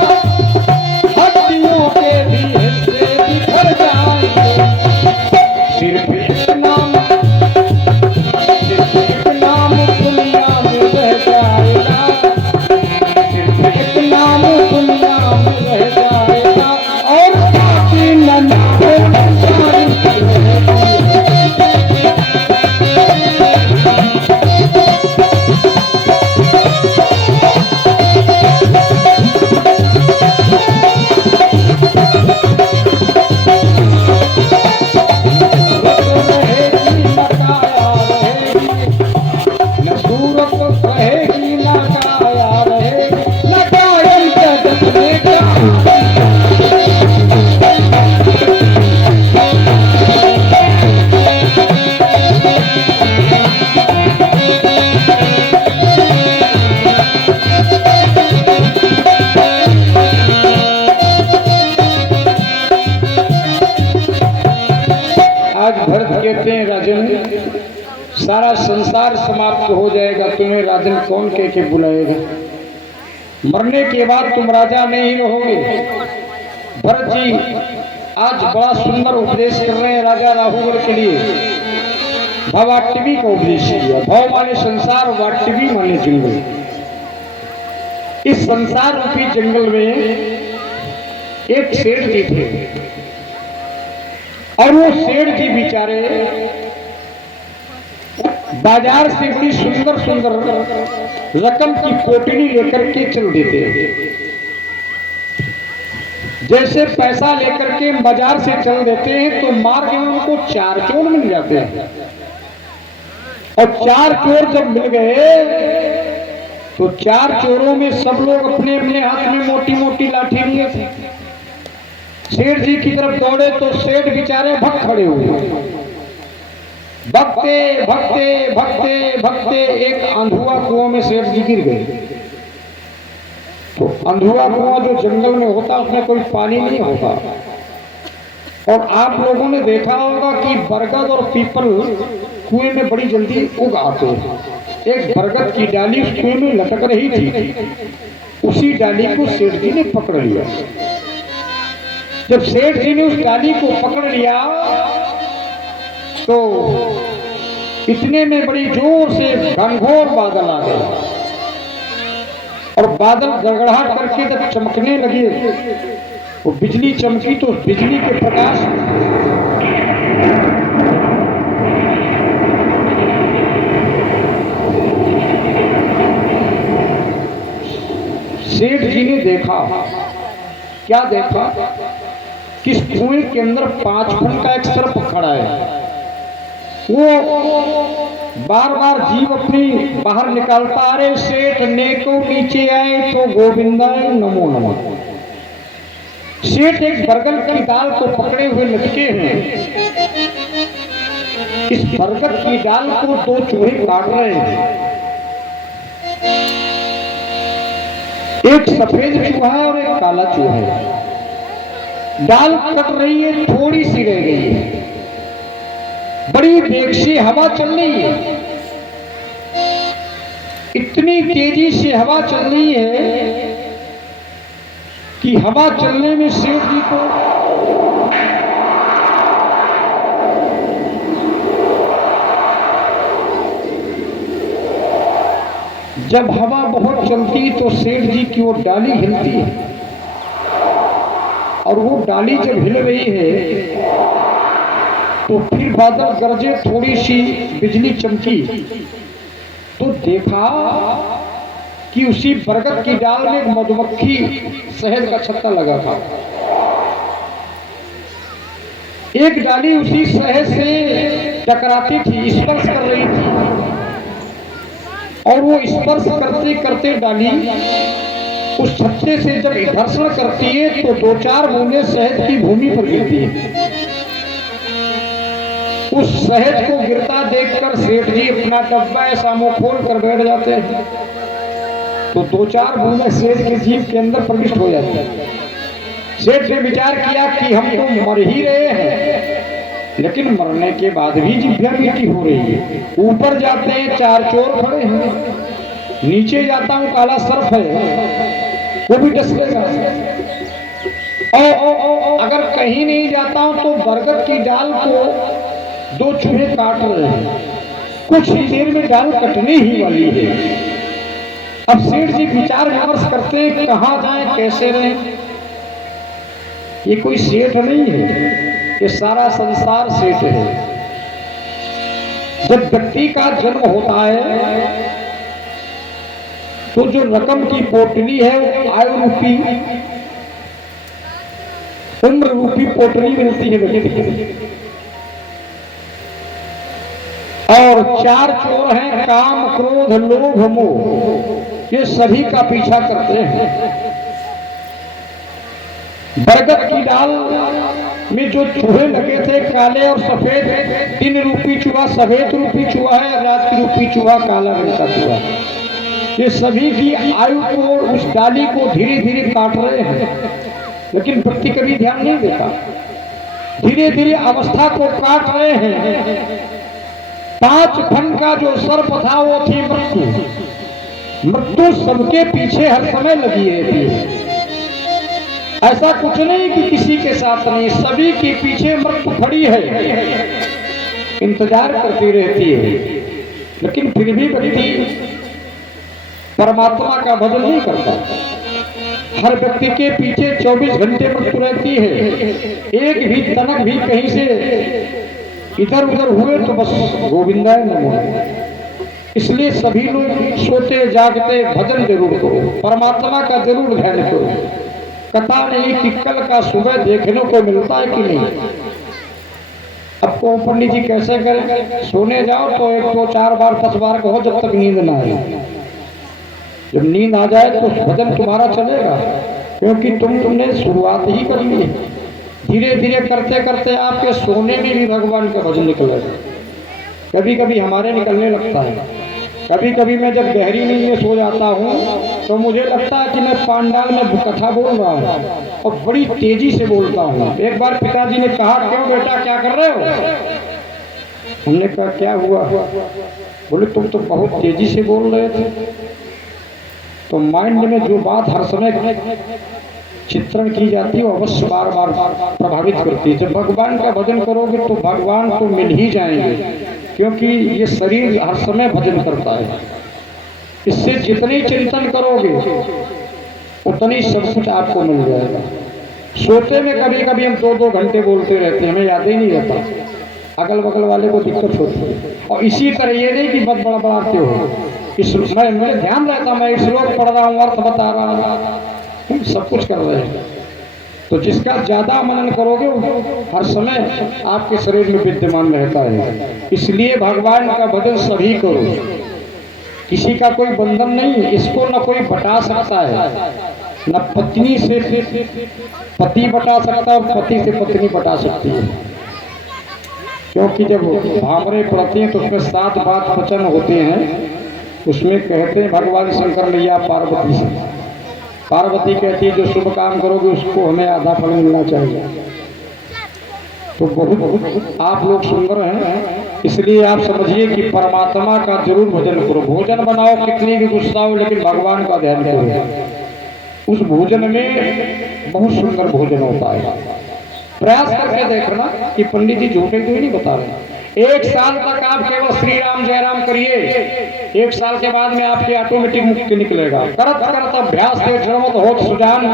हड्डियों के भी हिस्से बिखर जाएंगे। सिर्फ एक नाम दुनिया में रह जाएगा, सिर्फ एक नाम दुनिया में रह जाएगा और बाकी न नामों निशान रहेगी। रहेगी न काया रहेगी, न सूरत रहेगी न काया रहेगी, न कायम जगत में क्या। आज भरत कहते हैं राजन, सारा संसार समाप्त हो जाएगा, तुम्हें राजन कौन कह के बुलाएगा? मरने के बाद तुम राजा नहीं रहोगे। भरत जी आज बड़ा सुंदर उपदेश कर रहे हैं राजा राहुल के लिए। भवाटवी का उपदेश किया। भव माने संसार, वाटवी माने जंगल। इस संसार रूपी जंगल में एक सेठ जी थे और वो सेठ जी बेचारे बाजार से बड़ी सुंदर सुंदर रकम की कोटनी लेकर के चल देते हैं। जैसे पैसा लेकर के बाजार से चल देते हैं तो मार्ग में उनको 4 चोर मिल जाते हैं और 4 चोर जब मिल गए तो 4 चोरों में सब लोग अपने अपने हाथ में मोटी मोटी लाठी लिए थे। सेठ जी की तरफ दौड़े तो सेठ बेचारे भग खड़े हुए। भगते भगते भगते भगते एक अंधुआ कुआं में सेठ जी गिर गए। तो अंधुआ कुआं जो जंगल में होता उसमें कोई पानी नहीं होता और आप लोगों ने देखा होगा कि बरगद और पीपल कुएं में बड़ी जल्दी उग आते हैं। एक बरगद की डाली उस कुएं में लटक रही थी, उसी डाली को सेठ जी ने पकड़ लिया। जब सेठ जी ने उस डाली को पकड़ लिया तो इतने में बड़ी जोर से घनघोर बादल आ गए और बादल गड़गड़ाहट करके जब चमकने लगे वो बिजली चमकी तो बिजली के प्रकाश सेठ जी ने देखा। क्या देखा? कि कुएं के अंदर 5 फुट का एक सर्प खड़ा है। वो बार बार जीव अपनी बाहर निकालता, अरे सेठ ने तो नीचे आए तो गोविंदाय नमो नमः। सेठ एक बरगद की डाल को पकड़े हुए लटके हैं। इस बरगद की डाल को 2 चूहे काट रहे हैं। एक सफेद चूहा है और एक काला चूहा है। डाल कट रही है, थोड़ी सी रह गई है। बड़ी वेग से हवा चल रही है, इतनी तेजी से हवा चल रही है कि हवा चलने में सेठ जी को जब हवा बहुत चलती तो सेठ जी की वो डाली हिलती है, और वो डाली जब हिल रही है तो फिर बादल गरजे, थोड़ी सी बिजली चमकी तो देखा कि उसी बरगद की डाल में एक मधुमक्खी शहद का छत्ता लगा था। एक डाली उसी शहद से टकराती थी, स्पर्श कर रही थी, और वो स्पर्श करते करते डाली उस छत्ते से जब घर्षण करती है तो 2-4 बूंदें शहद की भूमि पर गिरती है। उस शहद को गिरता देखकर सेठ जी अपना डब्बा ऐसा मुंह खोल कर बैठ जाते हैं, तो 2-4 बूंदें सेठ के जीभ के अंदर प्रविष्ट हो जाती है। सेठ ने विचार किया कि हम तो मर ही रहे हैं, लेकिन मरने के बाद भी जिभ्या मीठी हो रही है। ऊपर जाते हैं 4 चोर खड़े हैं, नीचे जाता हूं काला सर्प है, वो भी डस लेगा। और अगर कहीं नहीं जाता हूं तो बरगद की डाल को 2 चूहे काट रहे हैं, कुछ ही देर में डाल कटने ही वाली है। अब सेठ जी विचार विमर्श करते हैं कहां जाएं, कैसे रहें। ये कोई सेठ नहीं है, ये सारा संसार सेठ है। जब व्यक्ति का जन्म होता है तो जो रकम की पोटली है वो आयु रूपी, उम्र रूपी पोटली मिलती है व्यक्ति को। और 4 चोर हैं, काम, क्रोध, लोभ, मोह, ये सभी का पीछा करते हैं। बरगद की डाल में जो चूहे लगे थे काले और सफेद, दिन रूपी चूहा सफेद रूपी चूहा है, रात रूपी चूहा काला रंग का चूहा, ये सभी की आयु को, उस डाली को धीरे धीरे काट रहे हैं, लेकिन व्यक्ति कभी ध्यान नहीं देता। धीरे धीरे अवस्था को काट रहे हैं। 5 फन का जो सर्प था वो थी मृत्यु। मृत्यु सबके पीछे हर समय लगी रहती है। ऐसा कुछ नहीं कि किसी के साथ नहीं, सभी के पीछे मृत्यु खड़ी है, इंतजार करती रहती है। लेकिन फिर भी व्यक्ति परमात्मा का भजन नहीं करता। हर व्यक्ति के पीछे 24 घंटे मृत्यु रहती है। एक भी तनक भी कहीं से इधर उधर हुए तो बस गोविंदाय नमः। इसलिए सभी लोग सोते जागते भजन जरूर करो, परमात्मा का जरूर ध्यान करो। कथा नहीं कि कल का सुबह देखने को मिलता है कि नहीं। अब को पंडित जी कैसे करें, सोने जाओ तो 1 2 4 बार 10 बार कहो जब तक नींद ना आए। जब नींद आ जाए तो भजन तुम्हारा चलेगा, क्योंकि तुमने शुरुआत ही कर ली है। धीरे धीरे करते करते आपके सोने में भी भगवान का भजन निकलेगा। कभी कभी हमारे निकलने लगता है। कभी कभी मैं जब गहरी नींद में सो जाता हूँ तो मुझे लगता है कि मैं पांडाल में कथा बोल रहा हूँ, और बड़ी तेजी से बोलता हूँ। एक बार पिताजी ने कहा, क्यों बेटा क्या कर रहे हो? हमने कहा क्या हुआ? बोले तुम तो बहुत तेजी से बोल रहे थे। तो माइंड में जो बात हर समय चित्रण की जाती है वो अवश्य बार बार प्रभावित करती है। जब भगवान का भजन करोगे तो भगवान तो मिल ही जाएंगे, क्योंकि ये शरीर हर समय भजन करता है। इससे जितनी चिंतन करोगे उतनी सब कुछ आपको मिल जाएगा। सोते में कभी कभी हम 2-2 घंटे बोलते रहते हैं, हमें याद ही नहीं रहता। अगल बगल वाले को दिक्कत होती है। और इसी तरह ये नहीं कि बद बड़बड़ाते हो। मुझे ध्यान रहता, मैं श्लोक पढ़ रहा हूँ, अर्थ बता रहा हूँ, सब कुछ कर रहे हैं। तो जिसका ज्यादा मनन करोगे हर समय आपके शरीर में विद्यमान रहता है। इसलिए भगवान का भजन सभी करो। किसी का कोई बंधन नहीं, इसको न कोई बटा सकता है, न पत्नी से पति बटा सकता और पति से पत्नी बटा सकती है। क्योंकि जब भामरे पड़ती हैं तो उसमें 7 बात वचन होते हैं। उसमें कहते हैं भगवान शंकर लिया पार्वती से। पार्वती कहती है जो शुभ काम करोगे उसको हमें आधा फल मिलना चाहिए। तो बहुत आप लोग सुंदर हैं, इसलिए आप समझिए कि परमात्मा का जरूर भजन करो। भोजन बनाओ कितनी भी गुस्सा हो, लेकिन भगवान का ध्यान करो। उस भोजन में बहुत सुंदर भोजन होता है। प्रयास करके देखना कि पंडित जी झूठे तो ही नहीं बता रहे। 1 साल तक आप केवल श्री राम जय राम करिए, 1 साल के बाद में आपकी ऑटोमेटिक मुक्ति निकलेगा। करत करत अभ्यास से जड़मत होत सुजान,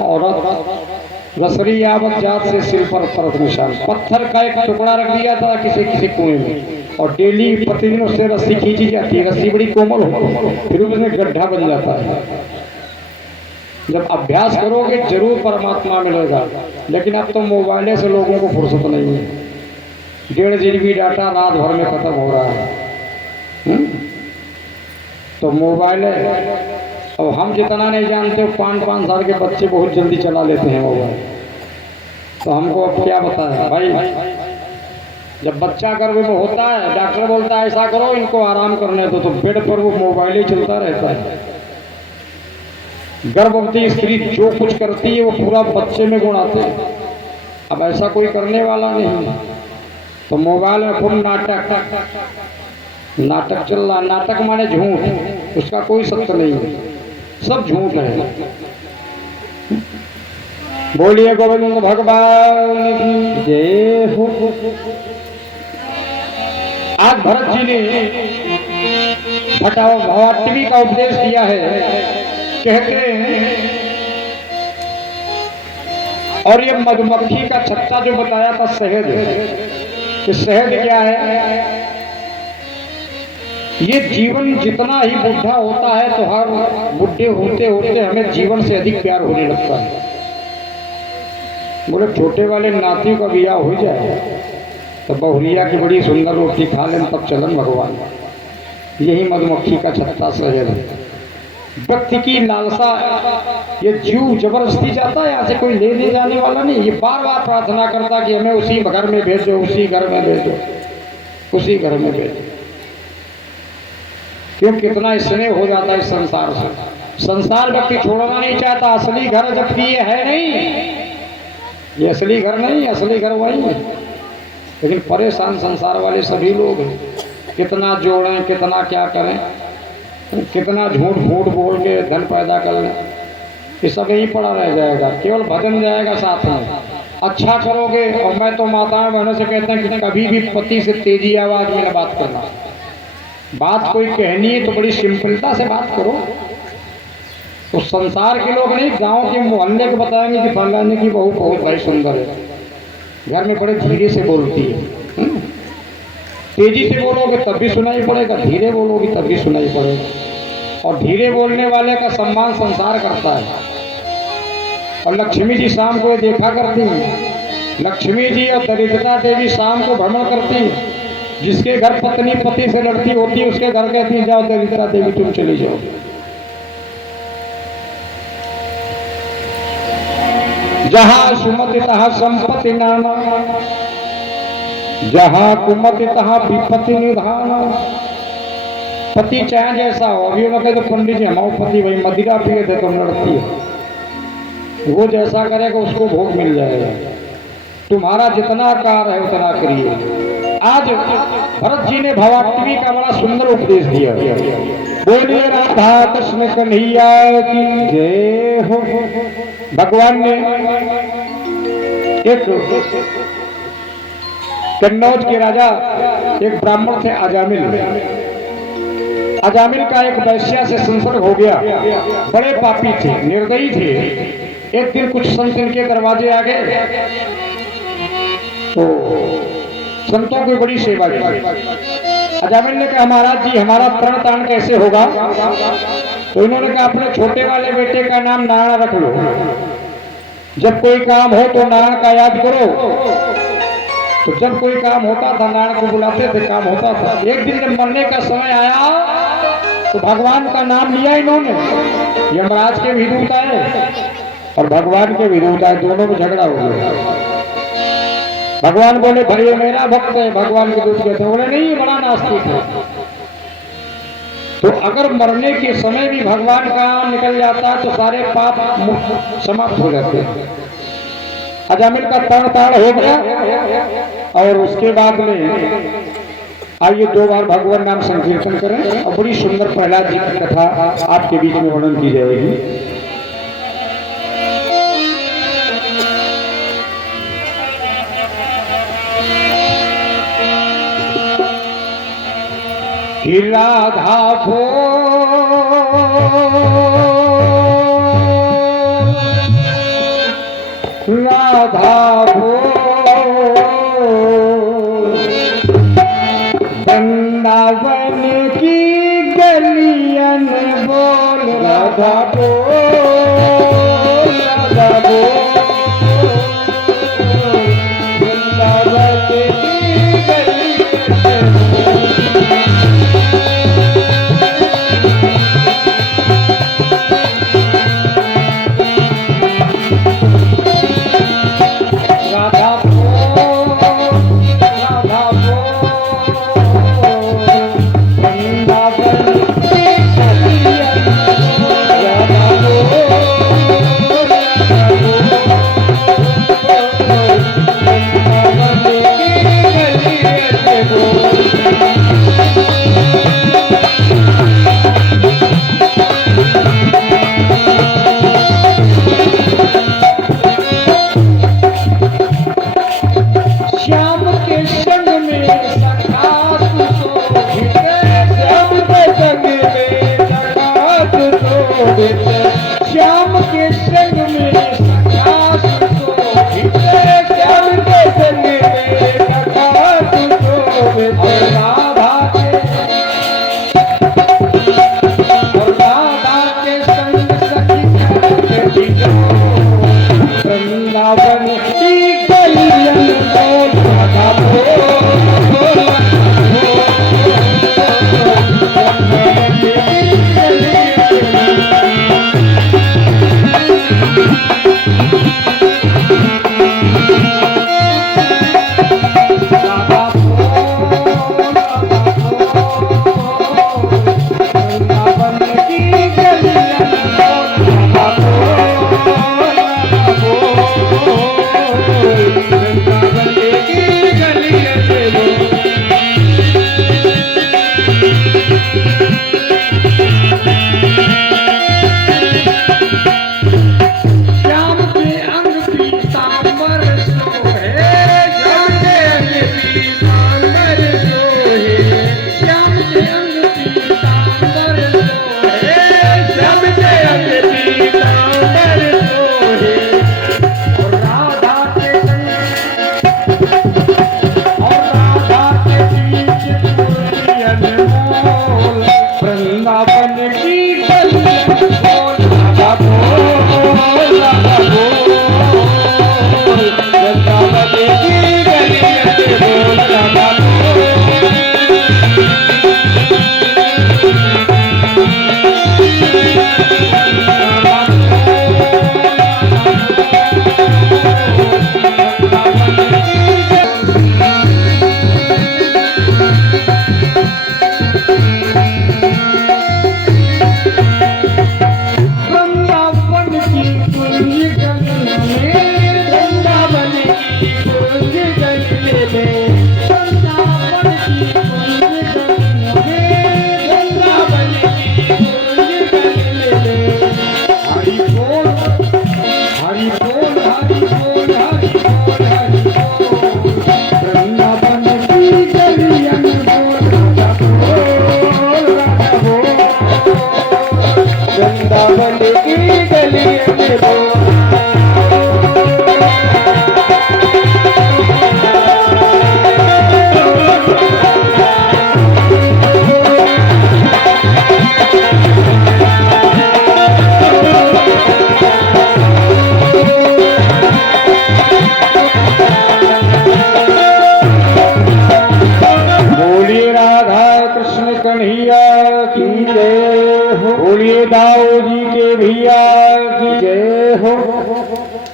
और रसरी यावत जात से सिर पर परत निशान। पत्थर का एक टुकड़ा रख दिया था किसी कुएं में, और डेली प्रतिदिन उससे रस्सी खींची जाती है। रस्सी बड़ी कोमल होती है, फिर उसमें गड्ढा बन जाता है। जब अभ्यास करोगे जरूर परमात्मा मिलेगा। लेकिन अब तो मोबाइल से लोगों को फुर्सत नहीं है। 1.5 GB डाटा रात भर में खत्म हो रहा है। तो मोबाइल अब हम जितना नहीं जानते, 5-5 साल के बच्चे बहुत जल्दी चला लेते हैं मोबाइल। तो हमको अब क्या बताएं भाई। जब बच्चा गर्भ में होता है, डॉक्टर बोलता है ऐसा करो, इनको आराम करने दो, तो बेड पर वो मोबाइल ही चलता रहता है। गर्भवती स्त्री जो कुछ करती है वो पूरा बच्चे में गुण आते हैं। अब ऐसा कोई करने वाला नहीं, तो मोबाइल में खूब नाटक चल रहा। नाटक माने झूठ, उसका कोई सत्य नहीं है, सब झूठ है। बोलिए गोविंद भगवान की जय हो। आज भरत जी ने भवाटवी का उपदेश दिया है। कहते हैं, और ये मधुमक्खी का छत्ता जो बताया था शहद, कि शहद क्या है? ये जीवन जितना ही बुढ़ा होता है तो हर बुढ़े होते होते हमें जीवन से अधिक प्यार होने लगता है। बोले छोटे वाले नाती का बियाह हो जाए तो बहुरिया की बड़ी सुंदर रोटी खा लें, तब चलन भगवान। यही मधुमक्खी का छत्ता शहद है। व्यक्ति की लालसा, ये जीव जबरदस्ती जाता है, यहाँ से कोई लेने जाने वाला नहीं। ये बार बार प्रार्थना करता कि हमें उसी घर में भेजो, उसी घर में भेजो, उसी घर में भेजो। क्यों? कितना स्नेह हो जाता है इस संसार से। संसार व्यक्ति छोड़ना नहीं चाहता। असली घर जबकि ये है नहीं, ये असली घर नहीं, असली घर वही है। लेकिन परेशान संसार वाले सभी लोग हैं। कितना जोड़ें, कितना क्या करें, कितना झूठ फूट बोल के धन पैदा कर लें, ये सब यहीं पड़ा रह जाएगा। केवल भजन जाएगा साथ में। अच्छा करोगे। और मैं तो माताओं बहनों से कहते हैं कि कभी भी पति से तेजी आवाज में न बात करना। बात कोई कहनी है तो बड़ी सिंपलता से बात करो। तो संसार के लोग नहीं, गांव के मोहल्ले को बताएंगे कि फलाने की बहू बहुत भाई सुंदर है, घर में बड़े धीरे से बोलती है। तेजी से बोलोगे तब भी सुनाई पड़ेगा, धीरे बोलोगे तब भी सुनाई पड़ेगा। और धीरे बोलने वाले का सम्मान संसार करता है। और लक्ष्मी जी शाम को देखा करती हैं। लक्ष्मी जी और दरिद्रता देवी शाम को भ्रमण करती है। जिसके घर पत्नी पति से लड़ती होती है उसके घर कहती है जाओ दरिद्रता देवी तुम चली जाओ। जहां सुमति तहां संपत्ति नाना, जहां कुमति तहां विपत्ति निधाना। पति चाहे जैसा हो, अभी वो कहते पंडित जी हमारे पति भाई मदिरा पिए थे तो लड़ती है, वो जैसा करेगा उसको भोग मिल जाएगा। तुम्हारा जितना कार्य है उतना करिए। आज भरत जी ने भवाटवी का बड़ा सुंदर उपदेश दिया। बोलिए राधा कृष्ण कन्हैया की जय हो। भगवान ने एक कन्नौज के राजा, एक ब्राह्मण थे अजामिल। अजामिल का एक वैश्या से संसर्ग हो गया। बड़े पापी थे, निर्दयी थे। एक दिन कुछ संत इनके दरवाजे आ गए तो संतों की बड़ी सेवा की। अजामिल ने कहा महाराज जी हमारा तरण तारण कैसे होगा? तो इन्होंने कहा अपने छोटे वाले बेटे का नाम नारायण रख लो। जब कोई काम हो तो नारायण का याद करो। तो जब कोई काम होता था नारायण को बुलाते थे, काम होता था। एक दिन जब मरने का समय आया तो भगवान का नाम लिया इन्होंने। यमराज के भी दूत आए और भगवान के भी दूत आए, दोनों में झगड़ा हो गया। भगवान बोले भाई ये मेरा भक्त है, भगवान के दूत कहते बोले नहीं बड़ा नास्तिक है। तो अगर मरने के समय भी भगवान का नाम निकल जाता तो सारे पाप समाप्त हो जाते। अजामिल का तरण ताड़ हो गया और उसके बाद में आइए 2 बार भगवान नाम संकीर्तन करें और बड़ी सुंदर प्रहलाद जी की कथा आपके बीच में वर्णन की जाएगी। राधा राधा वृंदावन की गलियन बोल राधा राधा वृंदावन की श्याम के संग में सखास शोभिते, श्याम के संग में सखास शोभिते, राधा के संग सखी करके वृंदावन की गलियन बोल राधा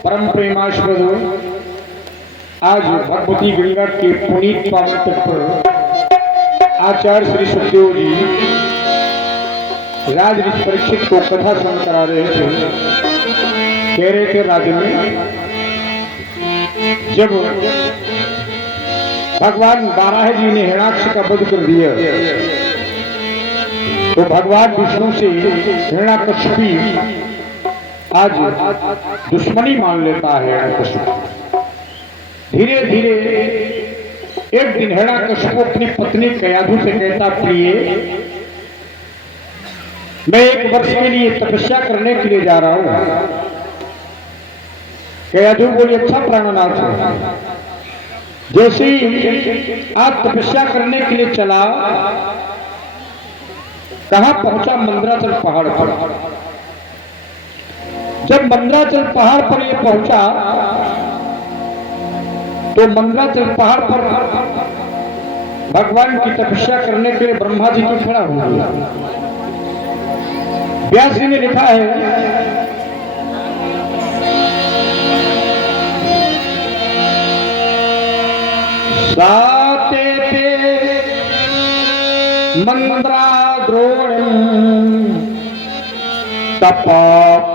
परम प्रेमास्पद आज भगवती गंगा के पुनीत पावन तट पर आचार्य श्री सुखदेव जी राजऋषि परीक्षित को कथा सुन करा रहे थे। कह रहे थे राज्य में जब भगवान बाराह जी ने हिरण्याक्ष का वध कर दिया तो भगवान विष्णु से हिरण्याकश्यपी आज दुश्मनी मान लेता है। धीरे धीरे एक दिन हिरण्यकशिपु अपनी पत्नी कयाधु से कहता, प्रिय मैं 1 वर्ष के लिए तपस्या करने के लिए जा रहा हूं। कयाधु बोली, अच्छा प्राणनाथ। जैसे ही आप तपस्या करने के लिए चला, कहां पहुंचा? मंदराचल पहाड़ पर। जब मंदराचल पहाड़ पर ये पहुंचा तो मंदराचल पहाड़ पर भगवान की तपस्या करने के लिए ब्रह्मा जी की खड़ा हो गया। व्यास जी ने लिखा है, साते पे मंद्राद्रोणम् तपा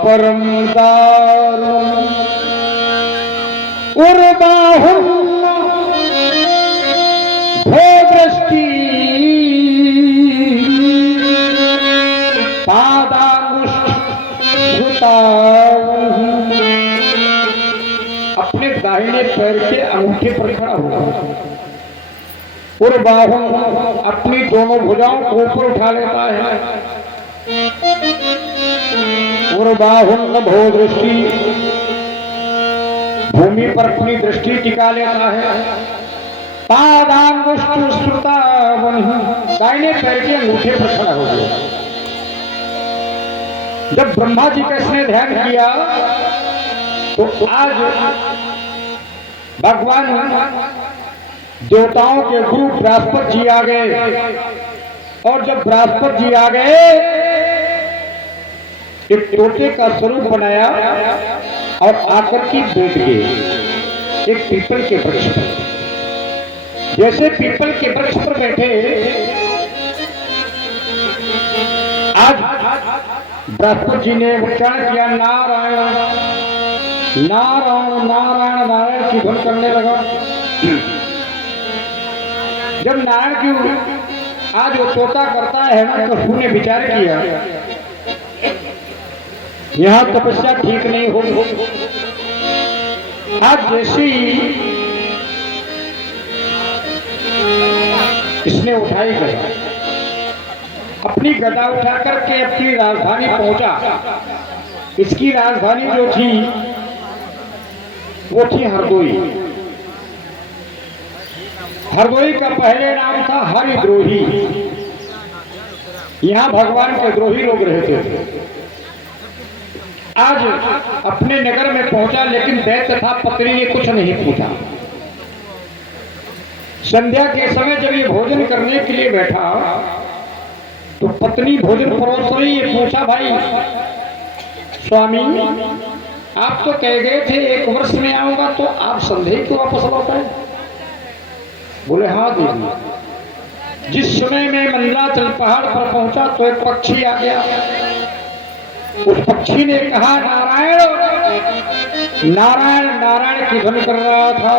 परम दारुणम् उर्बाहुम् भोदृष्टि पादांगुष्ठुतावम्। अपने दाहिने पैर के अंगूठे पर खड़ा हुआ और बाहों अपनी दोनों भुजाओं को ऊपर उठा लेता है और बाहों भो दृष्टि भूमि पर अपनी दृष्टि टिका लेता है। पादांगुष्ठुता दाहिने पैर के अंगूठे पर खड़ा हो गया। जब ब्रह्मा जी का इसने ध्यान किया तो आज भगवान देवताओं के गुरु बृहस्पति जी आ गए और जब बृहस्पति जी आ गए एक तोते का स्वरूप बनाया और आकर के बैठ गए एक पीपल के वृक्ष पर। जैसे पीपल के वृक्ष पर बैठे, आज बृहस्पति जी ने उच्चारण किया, नारायण नारायण नारायण नारायण की धुन करने लगा। जब नारायण की आज वो तोता करता है ना, तो उसने विचार किया यहां तपस्या ठीक नहीं हो। आज जैसी इसने उठाई गया, अपनी गदा उठा करके अपनी राजधानी पहुंचा। इसकी राजधानी जो थी वो थी हरदोई। हरदोई का पहले नाम था हरिद्रोही। यहां भगवान के द्रोही लोग रहते थे। आज अपने नगर में पहुंचा, लेकिन दैत्य था, पत्नी ने कुछ नहीं पूछा। संध्या के समय जब ये भोजन करने के लिए बैठा तो पत्नी भोजन परोस रही, ये पूछा, भाई स्वामी आप तो कह गए थे 1 वर्ष में आऊंगा, तो आप संदेह क्यों वापस लौट आए? बोले, हाँ देवी, जिस समय मैं मंदराचल पहाड़ पर पहुंचा तो एक पक्षी आ गया। उस पक्षी ने कहा, नारायण नारायण नारायण की ध्वनि कर रहा था।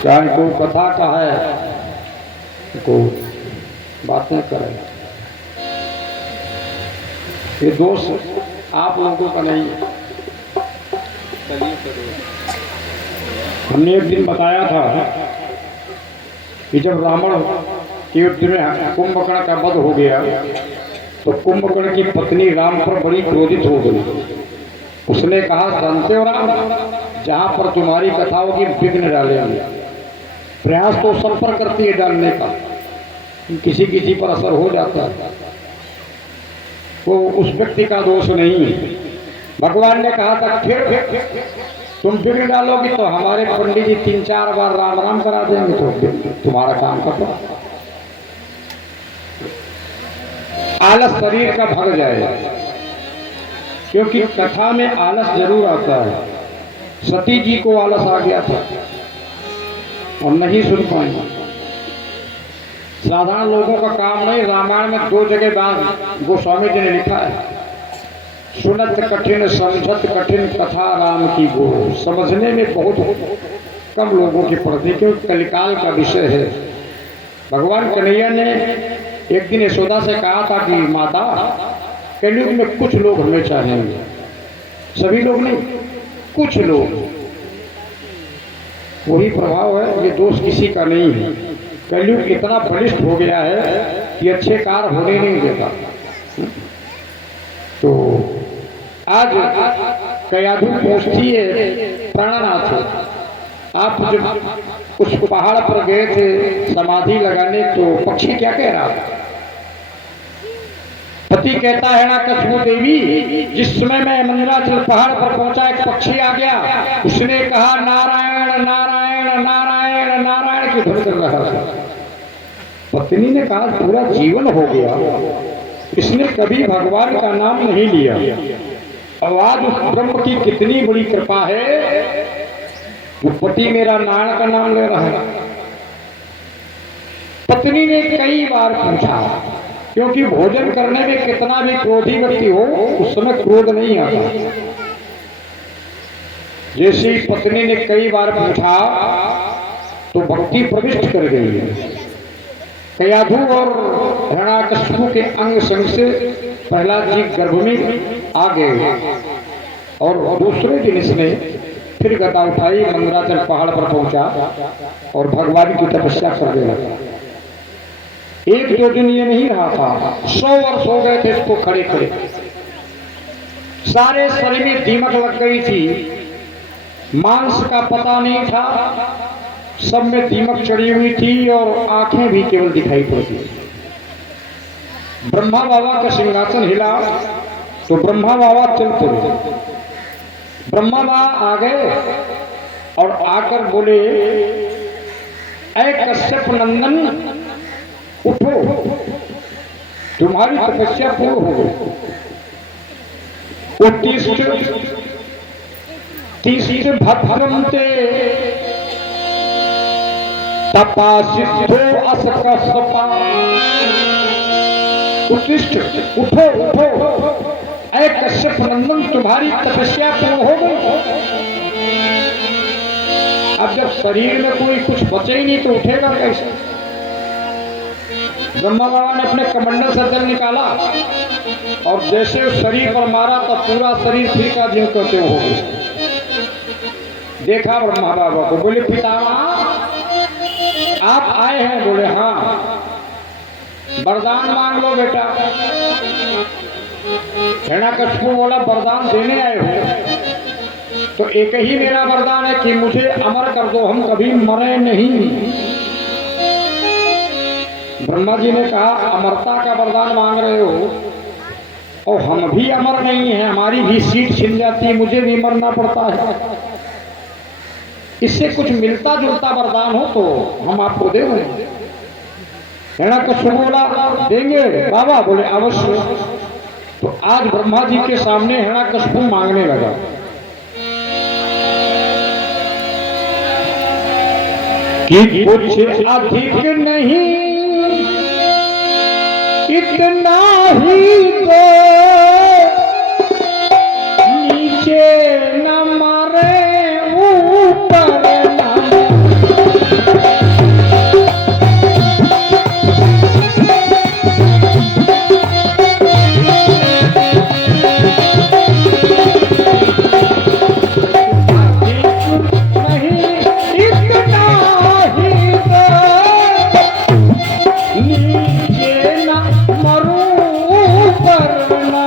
क्या को कथा का है, को बातें करें। ये दोष आप लोगों का नहीं है। हमने एक दिन बताया था कि जब रावण के युद्ध में कुंभकर्ण का वध हो गया तो कुंभकर्ण की पत्नी राम पर बड़ी क्रोधित हो गई। उसने कहा, जानते हो राम, जहां पर तुम्हारी कथा होगी विघ्न डालेंगे। प्रयास तो सब पर करती है डालने का, किसी किसी पर असर हो जाता है, वो उस व्यक्ति का दोष नहीं है। भगवान ने कहा था, फिर तुम विघ्न डालोगी तो हमारे पंडित जी 3-4 बार राम राम करा देंगे, तो तुम्हारा काम खत्म। आलस शरीर का भग जाएगा, क्योंकि कथा में आलस जरूर आता है। सती जी को आलस आ गया था और नहीं सुन पाए। साधारण लोगों का काम नहीं। रामायण में 2 जगह बाद गोस्वामी जी ने लिखा है, सुनत कठिन समझत कठिन कथा राम की गो। समझने में बहुत कम लोगों की पड़ती, क्योंकि कलिकाल का विषय है। भगवान कन्हैया ने एक दिन यशोदा से कहा था कि माता, कलयुग में कुछ लोग हमें चाहेंगे, सभी लोग नहीं, कुछ लोग। वही प्रभाव है, ये दोष किसी का नहीं है। कलयुग इतना बलिष्ठ हो गया है कि अच्छे कार्य होने नहीं देता। तो आज कयाधु पहुंचती है प्राणनाथ, आप जब उस पहाड़ पर गए थे समाधि लगाने, तो पक्षी क्या कह रहा था? पति कहता है ना कछुआ देवी, जिस समय मैं मंदराचल पहाड़ पर पहुंचा एक पक्षी आ गया, उसने कहा नारायण नारायण नारायण नारायण की धुन कर रहा था। पत्नी ने कहा पूरा जीवन हो गया, इसने कभी भगवान का नाम नहीं लिया। अब आज उस ब्रह्म की कितनी बड़ी कृपा है, वो पति मेरा नारायण का नाम ले रहा है। पत्नी ने कई बार पूछा, क्योंकि भोजन करने में कितना भी क्रोधी व्यक्ति हो, उस समय क्रोध नहीं आता। जैसे ही पत्नी ने कई बार पूछा तो भक्ति प्रविष्ट कर गई। कयाधु और हिरण्याकश्यप के अंग संग से प्रहलाद जी गर्भ में आ गए और दूसरे दिन इसने फिर गदा उठाई, मंदराचल पहाड़ पर पहुंचा और भगवान की तपस्या करने लगा। एक दो दिन ये नहीं रहा था, 100 वर्ष हो गए थे इसको खड़े खड़े। सारे शरीर में दीमक लग गई थी, मांस का पता नहीं था, सब में दीमक चढ़ी हुई थी और आंखें भी केवल दिखाई पड़ती थी। ब्रह्मा बाबा का सिंहासन हिला तो ब्रह्मा बाबा चल पड़े। ब्रह्मा बाबा आ गए और आकर बोले, ऐ कश्यप नंदन उठो, तुम्हारी तपस्या पूर्ण हो गई। उत्तिष्ठ भद्रन्ते तपा सिद्धो असकस्पा। उत्तिष्ठ, उठो उठो, ऐ कश्यप नंदन तुम्हारी तपस्या पूर्ण हो गई। अब जब शरीर में कोई कुछ बचे ही नहीं तो उठेगा कैसे? ब्रह्मा बाबा ने अपने कमंडल से जल निकाला और जैसे उस शरीर पर मारा तो पूरा शरीर फिर का जीव करते हो गया। देखा ब्रह्मा बाबा को, बोले पितामह आप आए हैं? बोले हाँ, वरदान मांग लो बेटा। हिरण्याकश्यप बोला वरदान देने आए हो तो एक ही मेरा वरदान है कि मुझे अमर कर दो, हम कभी मरे नहीं। ब्रह्मा जी ने कहा अमरता का वरदान मांग रहे हो और हम भी अमर नहीं है, हमारी भी सीट छिन जाती है, मुझे भी मरना पड़ता है। इससे कुछ मिलता जुलता वरदान हो तो हम आपको दे दें। हिरण्याकश्यप बोला देंगे बाबा? बोले अवश्य। तो आज ब्रह्मा जी के सामने हिरण्याकश्यप मांगने लगा। कि कुछ अधिक नहीं, इतना ही तो नीचे न मरे ऊपर न। नीचे न मरूं पर न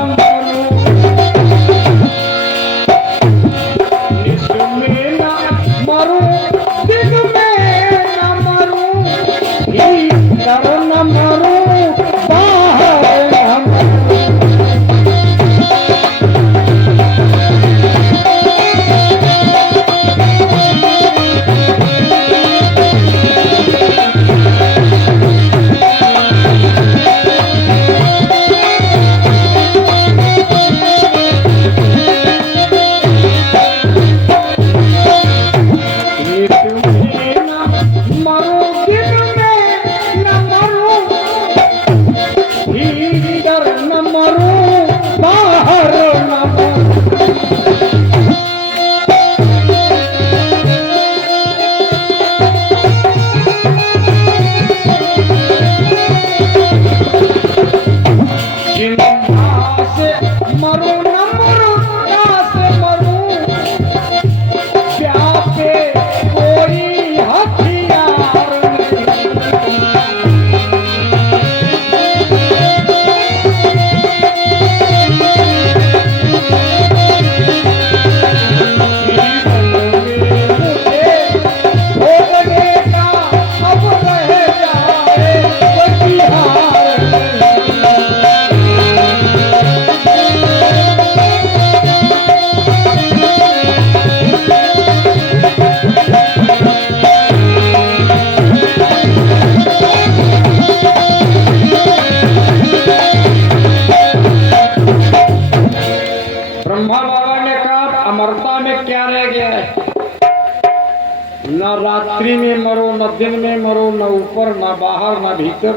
रात्रि में मरो, न दिन में मरो, न ऊपर न बाहर न भीतर,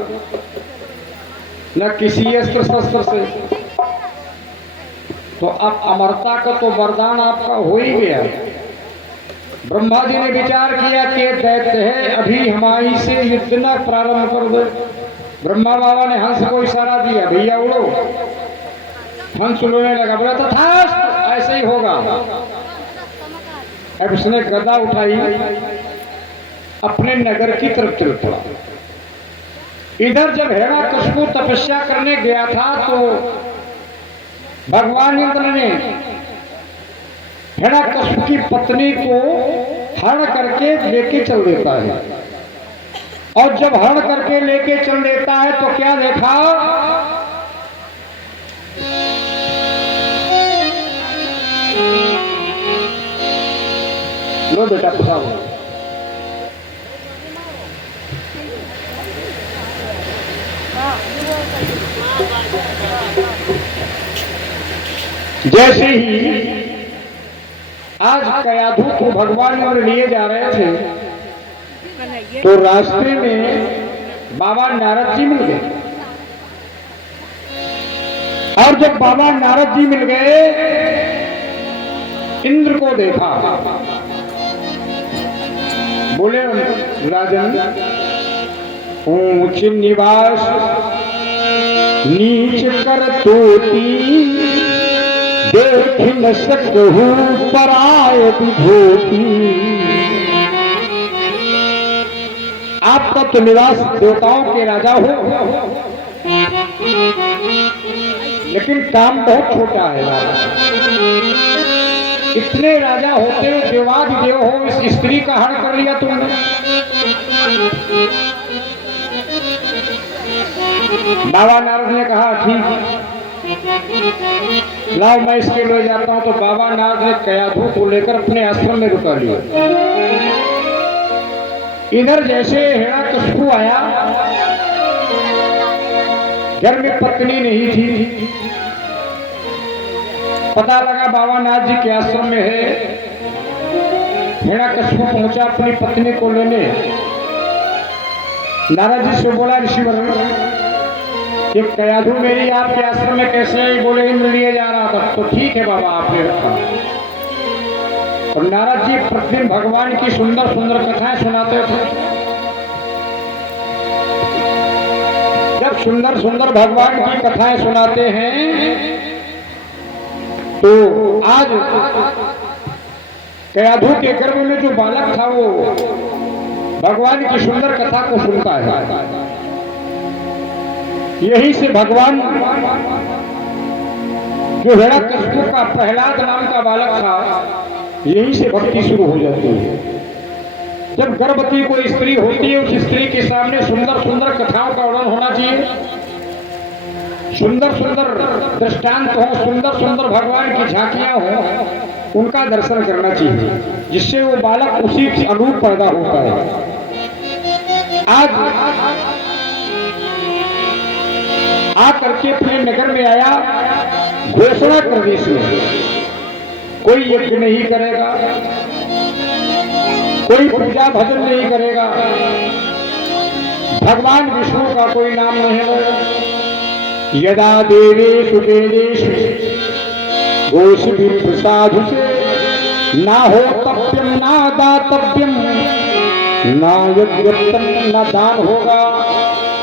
न किसी अस्त्र शस्त्र से। तो अब अमरता का तो वरदान आपका हो ही गया। ब्रह्मा जी ने विचार किया कि दैत्य है, अभी हमारी से युद्ध न प्रारंभ कर दे। ब्रह्मा बाबा ने हंस को इशारा दिया, भैया उड़ो। हंस उड़ने लगा, बोला तो था ऐसे ही होगा। अब उसने गदा उठाई, अपने नगर की तरफ चल पड़ा। इधर जब हिरण्यकशिपु तपस्या करने गया था तो भगवान इंद्र ने हिरण्यकशिपु की पत्नी को हरण करके लेके चल देता है। और जब हरण करके लेके चल देता है तो क्या देखा, लो बेटा फसाओ। जैसे ही आज कयाधु को भगवान इंद्र लिए जा रहे थे तो रास्ते में बाबा नारद जी मिल गए। और जब बाबा नारद जी मिल गए, इंद्र को देखा, बोले राजन, ऊंच निवास नीच कर तोती, देख न सकहु पराय विभूति। आपका तो निवास देवताओं के राजा हो, लेकिन काम बहुत छोटा है। इतने राजा होते हुए देवाधिदेव हो, इस स्त्री का हरण कर लिया तुमने। बाबा नारद ने कहा ठीक, लाओ मैं इसके ले जाता हूं। तो बाबा नारद ने कयाधु को लेकर अपने आश्रम में रुका लिया। इधर जैसे हिरण्यकशिपु आया, घर में पत्नी नहीं थी। पता लगा बाबा नाथ जी के आश्रम में है। हिरण्यकशिपु पहुंचा अपनी पत्नी को लेने। नारद जी से बोला, ऋषिवर कि कयाधु मेरी आपके आश्रम में कैसे आई? बोले इंद्र लिए जा रहा था। तो ठीक है बाबा, आपने रखा। और नारद जी प्रतिदिन भगवान की सुंदर सुंदर कथाएं सुनाते थे। जब सुंदर सुंदर भगवान की कथाएं सुनाते हैं तो आज कयाधु के गर्भ में जो बालक था वो भगवान की सुंदर कथा को सुनता है। यही से भगवान जो हिरण्यकशिपु का प्रहलाद नाम का बालक था, यही से भक्ति शुरू हो जाती है। जब गर्भवती कोई स्त्री होती है, उस स्त्री के सामने सुंदर सुंदर कथाओं का वर्णन होना चाहिए, सुंदर सुंदर दृष्टांत हो, सुंदर सुंदर भगवान की झांकियां हो, उनका दर्शन करना चाहिए, जिससे वो बालक उसी के अनुरूप पैदा होता है। आज आकर के अपने नगर में आया, घोषणा कर दी कोई यज्ञ नहीं करेगा, कोई पूजा भजन नहीं करेगा, भगवान विष्णु का कोई नाम नहीं लेगा। यदा देवेषु वेदेषु गोष्ठी साधु से ना हो तप्यम ना दातव्यम, ना यज्ञ न दान होगा,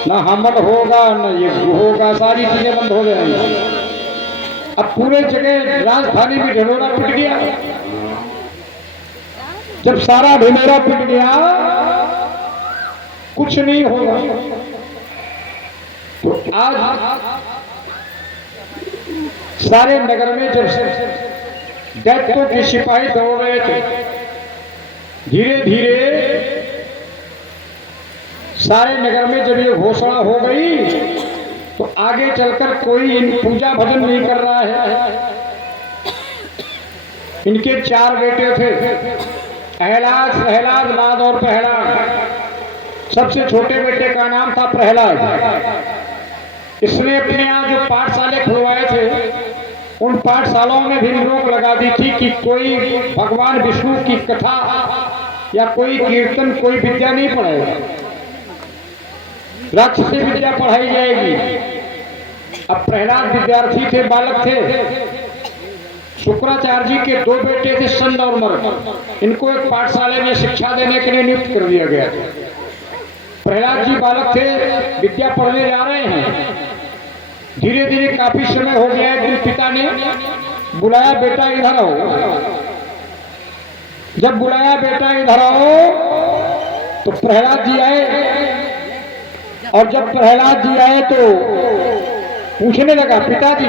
न हवन होगा, न यज्ञ होगा, सारी चीजें बंद हो जाएंगी। अब पूरे जगह राजधानी में ढिढोरा पिट गया। जब सारा ढिढोरा पिट गया, कुछ नहीं होगा। तो आज सारे नगर में जब दैत्यों के सिपाही दौड़ रहे थे, धीरे धीरे सारे नगर में जब ये घोषणा हो गई तो आगे चलकर कोई पूजा भजन नहीं कर रहा है। इनके 4 बेटे थे, अहलाद, प्रहलाद, नाद और प्रहलाद। सबसे छोटे बेटे का नाम था प्रहलाद। इसने अपने यहाँ जो पाठशाले खुलवाए थे, उन पाठशालाओं में भी रोक लगा दी थी कि कोई भगवान विष्णु की कथा या कोई कीर्तन कोई विद्या नहीं पढ़ाएगा, राक्षसी विद्या पढ़ाई जाएगी। अब प्रहलाद विद्यार्थी थे, बालक थे। शुक्राचार्य जी के 2 बेटे थे, संद और मर्द। इनको एक पाठशाला में शिक्षा देने के लिए नियुक्त कर दिया गया। प्रहलाद जी बालक थे, विद्या पढ़ने जा रहे हैं। धीरे धीरे काफी समय हो गया। एक दिन पिता ने बुलाया, बेटा इधर आओ। जब बुलाया, बेटा इधर आओ, तो प्रहलाद जी आए। और जब प्रहलाद जी आए तो पूछने लगा, पिताजी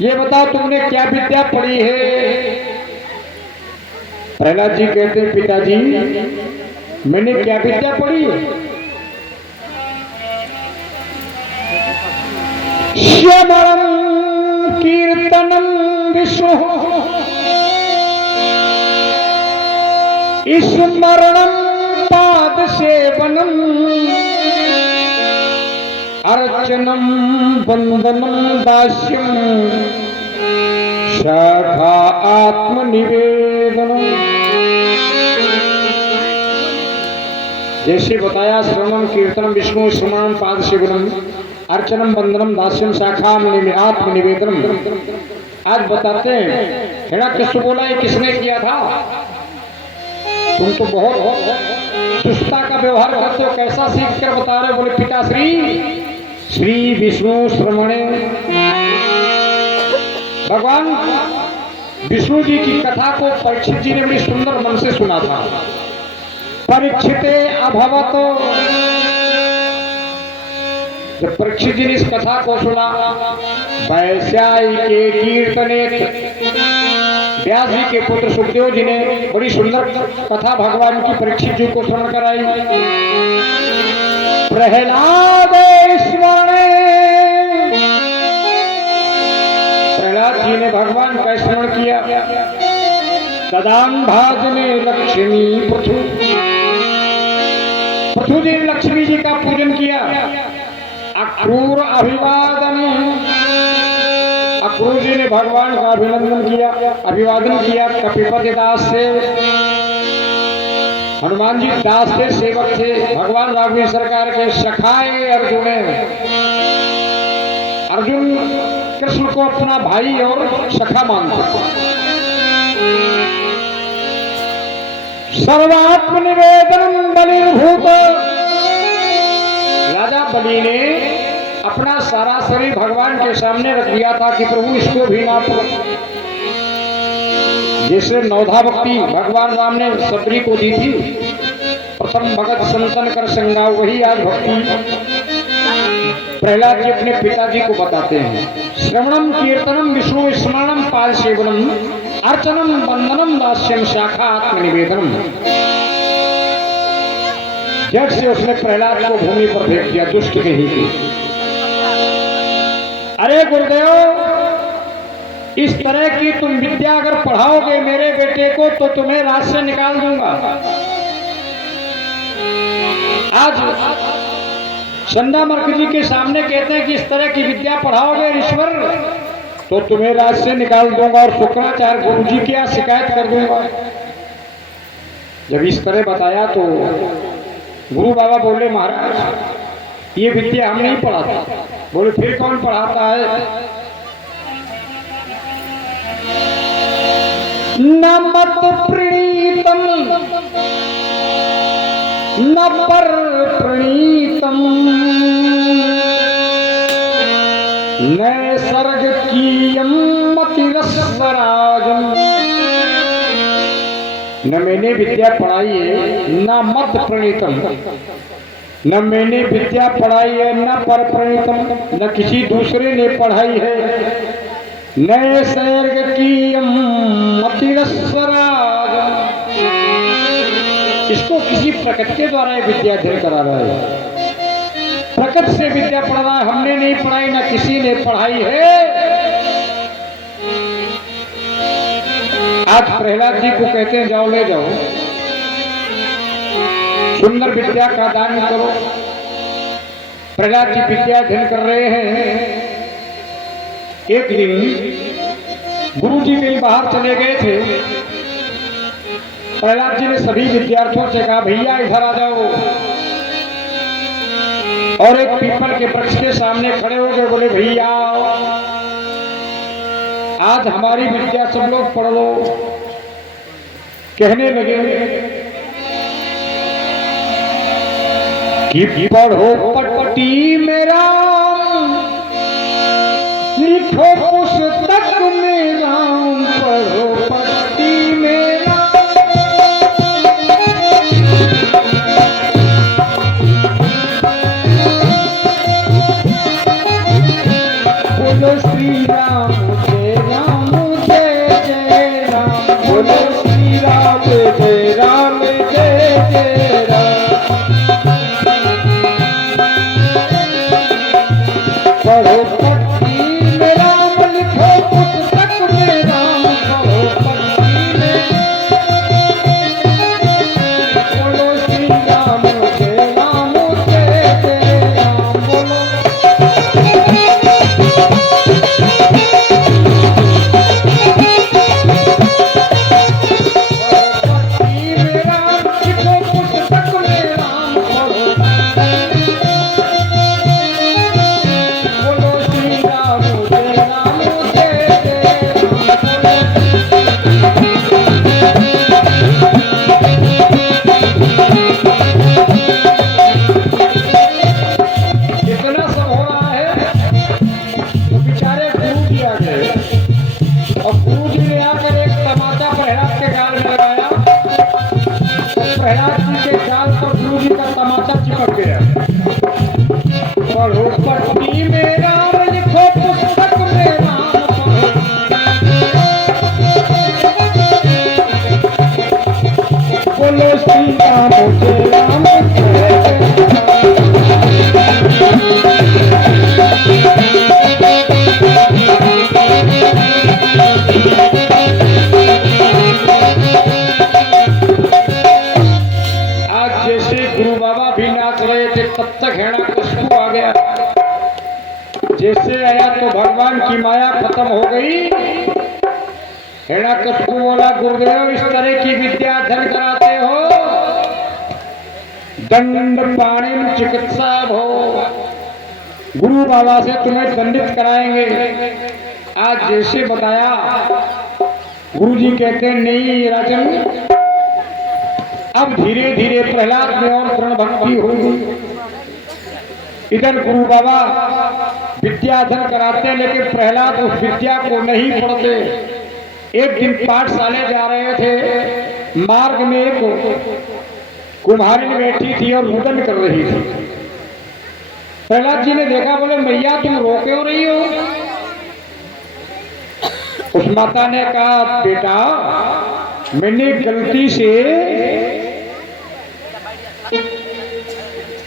ये बताओ तुमने क्या विद्या पढ़ी है? प्रहलाद जी कहते हैं, पिताजी मैंने क्या विद्या पढ़ी है? श्रवणं कीर्तनं विष्णु स्मरणं पाद सेवनम अर्चनम वंदनम दास्यम शाखा आत्मनिवेदनम। जैसे बताया, श्रवणम कीर्तनम विष्णु स्मरणम पाद सेवनम अर्चनम वंदनम दास्यम शाखा आत्मनिवेदनम। आज बताते हैं, हिरण्यकश्यप बोला ये किसने किया था? तुम तो बहुत दुष्टता का व्यवहार करते हो, कैसा सीख कर बता रहे? बोले पिताश्री श्री विष्णु श्रवणे। भगवान विष्णु जी की कथा को परीक्षित जी ने बड़ी सुंदर मन से सुना था। परीक्षिते अभवत, जब परीक्षित जी ने इस कथा को सुना, वैश्यायी के कीर्तने, व्यास जी के पुत्र सुखदेव जी ने बड़ी सुंदर कथा भगवान की परीक्षित जी को स्मरण कराई। प्रहलाद स्मरणे, प्रहलाद जी ने भगवान का स्मरण किया। तदान भाजने लक्ष्मी पृथु, पृथु जी ने लक्ष्मी जी का पूजन किया। अक्रूर अभिवादन, अक्रूर जी ने भगवान का अभिनंदन किया, अभिवादन किया। कपिपति दास से, हनुमान जी दास थे, सेवक थे। भगवान राघवेंद्र सरकार के सखाए अर्जुन, अर्जुन कृष्ण को अपना भाई और सखा मानते। सर्वात्म निवेदनम बलिभूत, राजा बलि ने अपना सारा शरीर भगवान के सामने रख दिया था कि प्रभु इसको भी ना पड़े। जैसे नौधा भक्ति भगवान राम ने सबरी को दी थी, प्रथम भगत संतन कर संगा, वही आज भक्ति प्रहलाद जी अपने पिताजी को बताते हैं। श्रवणम कीर्तनम विष्णु स्मरणम पाद सेवनम अर्चनम वंदनम दास्यम शाखा आत्मनिवेदनम। जट से उसने प्रहलाद को भूमि पर फेंक दिया, दुष्ट कहीं की। अरे गुरुदेव, इस तरह की तुम विद्या अगर पढ़ाओगे मेरे बेटे को तो तुम्हें राज से निकाल दूंगा। आज संदा मर्क जी के सामने कहते हैं कि इस तरह की विद्या पढ़ाओगे ईश्वर तो तुम्हें राज से निकाल दूंगा और शुक्राचार्य गुरु जी की यहाँ शिकायत कर दूंगा। जब इस तरह बताया तो गुरु बाबा बोले, महाराज ये विद्या हम नहीं पढ़ाते। बोले फिर कौन पढ़ाता है? न मत प्रणीतम न पर प्रणीतम न सर्ग कीयम मतिरस्वराजम। न मैंने विद्या पढ़ाई है, न मत प्रणीतम, न मैंने विद्या पढ़ाई है, न पर प्रणीतम, न किसी दूसरे ने पढ़ाई है। नए सर्ग की मतिरस्वराज, इसको किसी प्रकट के द्वारा विद्या अध्ययन करा रहा है। प्रकट से विद्या पढ़ रहा है, हमने नहीं पढ़ाई, ना किसी ने पढ़ाई है। आज प्रहलाद जी को कहते हैं जाओ ले जाओ, सुंदर विद्या का दान करो। प्रहलाद जी विद्या अध्ययन कर रहे हैं। एक दिन गुरु जी कहीं बाहर चले गए थे प्रहलाद जी ने सभी विद्यार्थियों से कहा भैया इधर आ जाओ, और एक पीपल के वृक्ष के सामने खड़े हो गए। बोले भैया आज हमारी विद्या सब लोग पढ़ लो। कहने लगे कि पढ़ो पट्टी मेरा, लिखो पुस्तक मेरा, पढ़ो पट्टी मेरा। बोलो श्री राम जय राम जय जय राम, बोलो श्री राम जय राम जय जय राम। पढ़ो पट्टी में राम, लिखो पुस्तक में राम, पढ़ो पट्टी में। बोलो श्री राम जय राम जय जय राम, बोलो। प्रहलाद जी के गाल पर गुरु जी का तमाचा चिपक गया। पढ़ो पट्टी में राम, लिखो पुस्तक में राम, बोलो श्री राम जय राम जय तब तक हिरण्यकशिपु आ गया। जैसे आया तो भगवान की माया खत्म हो गई। हिरण्यकशिपु बोला गुरुदेव इस तरह की विद्या अध्ययन कराते हो, दंड पाणिम चिकित्सा हो, गुरु बाबा से तुम्हें दंडित कराएंगे। आज जैसे बताया गुरु जी कहते हैं नहीं राजन, अब धीरे धीरे प्रहलाद में और प्रण भक्ति हो गई। इधर गुरु बाबा विद्या अध्ययन कराते हैं, लेकिन प्रहलाद उस विद्या को नहीं पढ़ते। एक दिन पाठशाले जा रहे थे, मार्ग में एक कुम्हारिन बैठी थी और रुदन कर रही थी। प्रहलाद जी ने देखा, बोले मैया तुम रो क्यों रही हो? उस माता ने कहा बेटा मैंने गलती से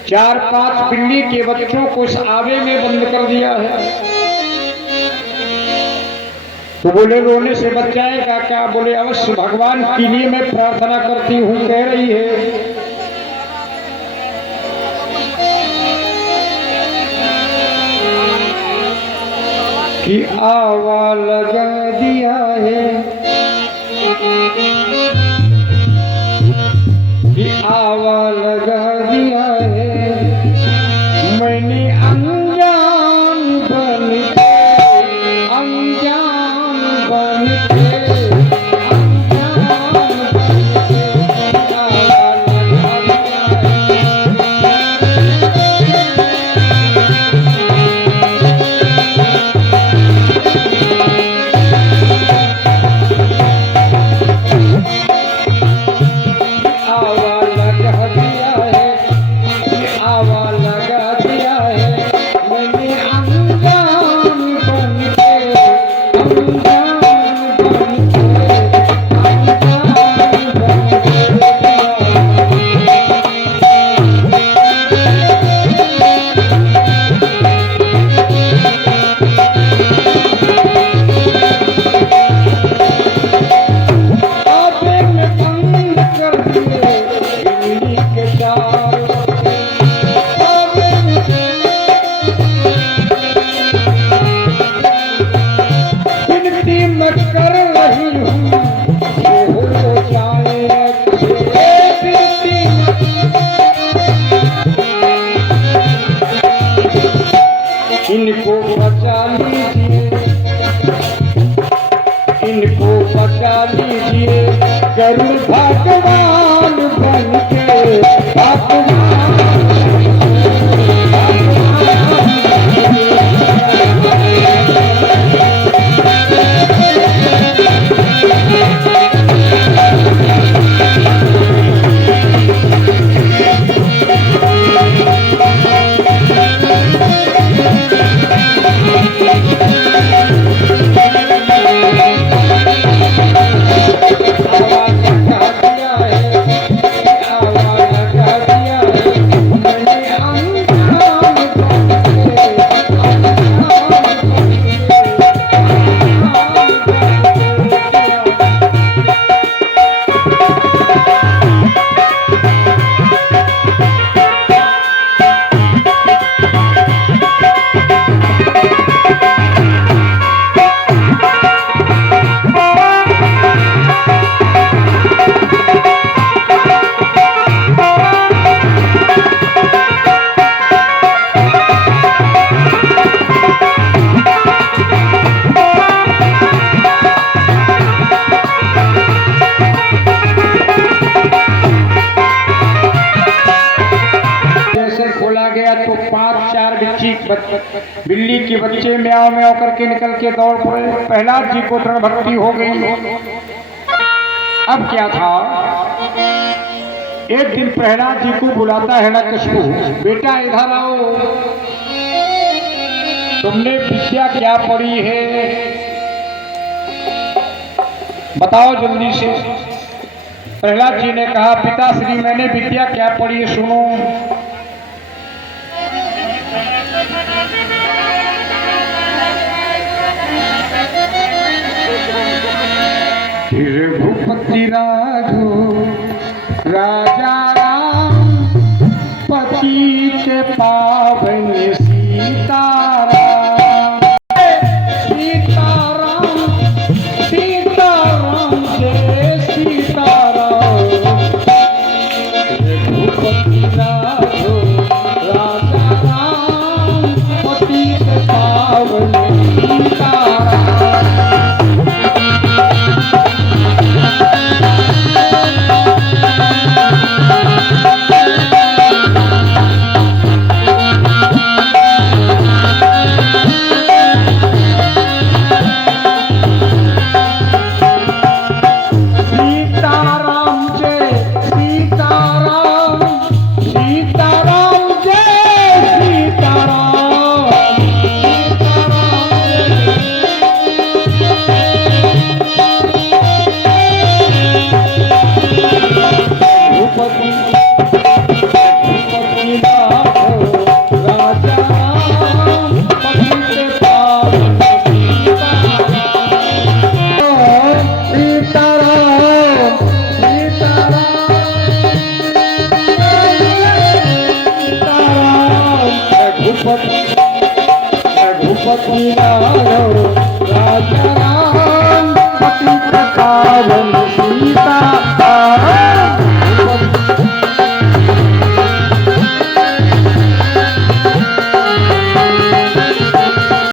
4-5 बिल्ली के बच्चों को इस आवे में बंद कर दिया है। तो बोले रोने से बच जाएगा क्या? बोले अवश्य भगवान के लिए मैं प्रार्थना करती हूँ। कह रही है कि आवा लगा दिया है, कि आवा लगा दिया है, मैंने अनजान बन के, अनजान बन के, अनजान बन के आवा लगा दिया है। इनको बचा लीजिए, इनको बचा लीजिए, गरुड़ भगवान बन के भगवान। तो 5-4 बिल्ली के बच्चे म्याओ म्याओ करके निकल के दौड़ पड़े। प्रहलाद जी को दृढ़ भक्ति हो गई। अब क्या था, एक दिन प्रहलाद जी को बुलाता है हिरण्यकशिपु, बेटा इधर आओ, तुमने विद्या क्या पढ़ी है, बताओ जल्दी से। प्रहलाद जी ने कहा, पिताश्री मैंने विद्या क्या पढ़ी है सुनो। फिर भूपति राघो राजा राम पति के पावन सीताराम, सीताराम सीताराम जय सीताराम। भूपति राघो राजा राम पति के पावन सीताराम। रघुपति राघव राजा राम पति प्रताप।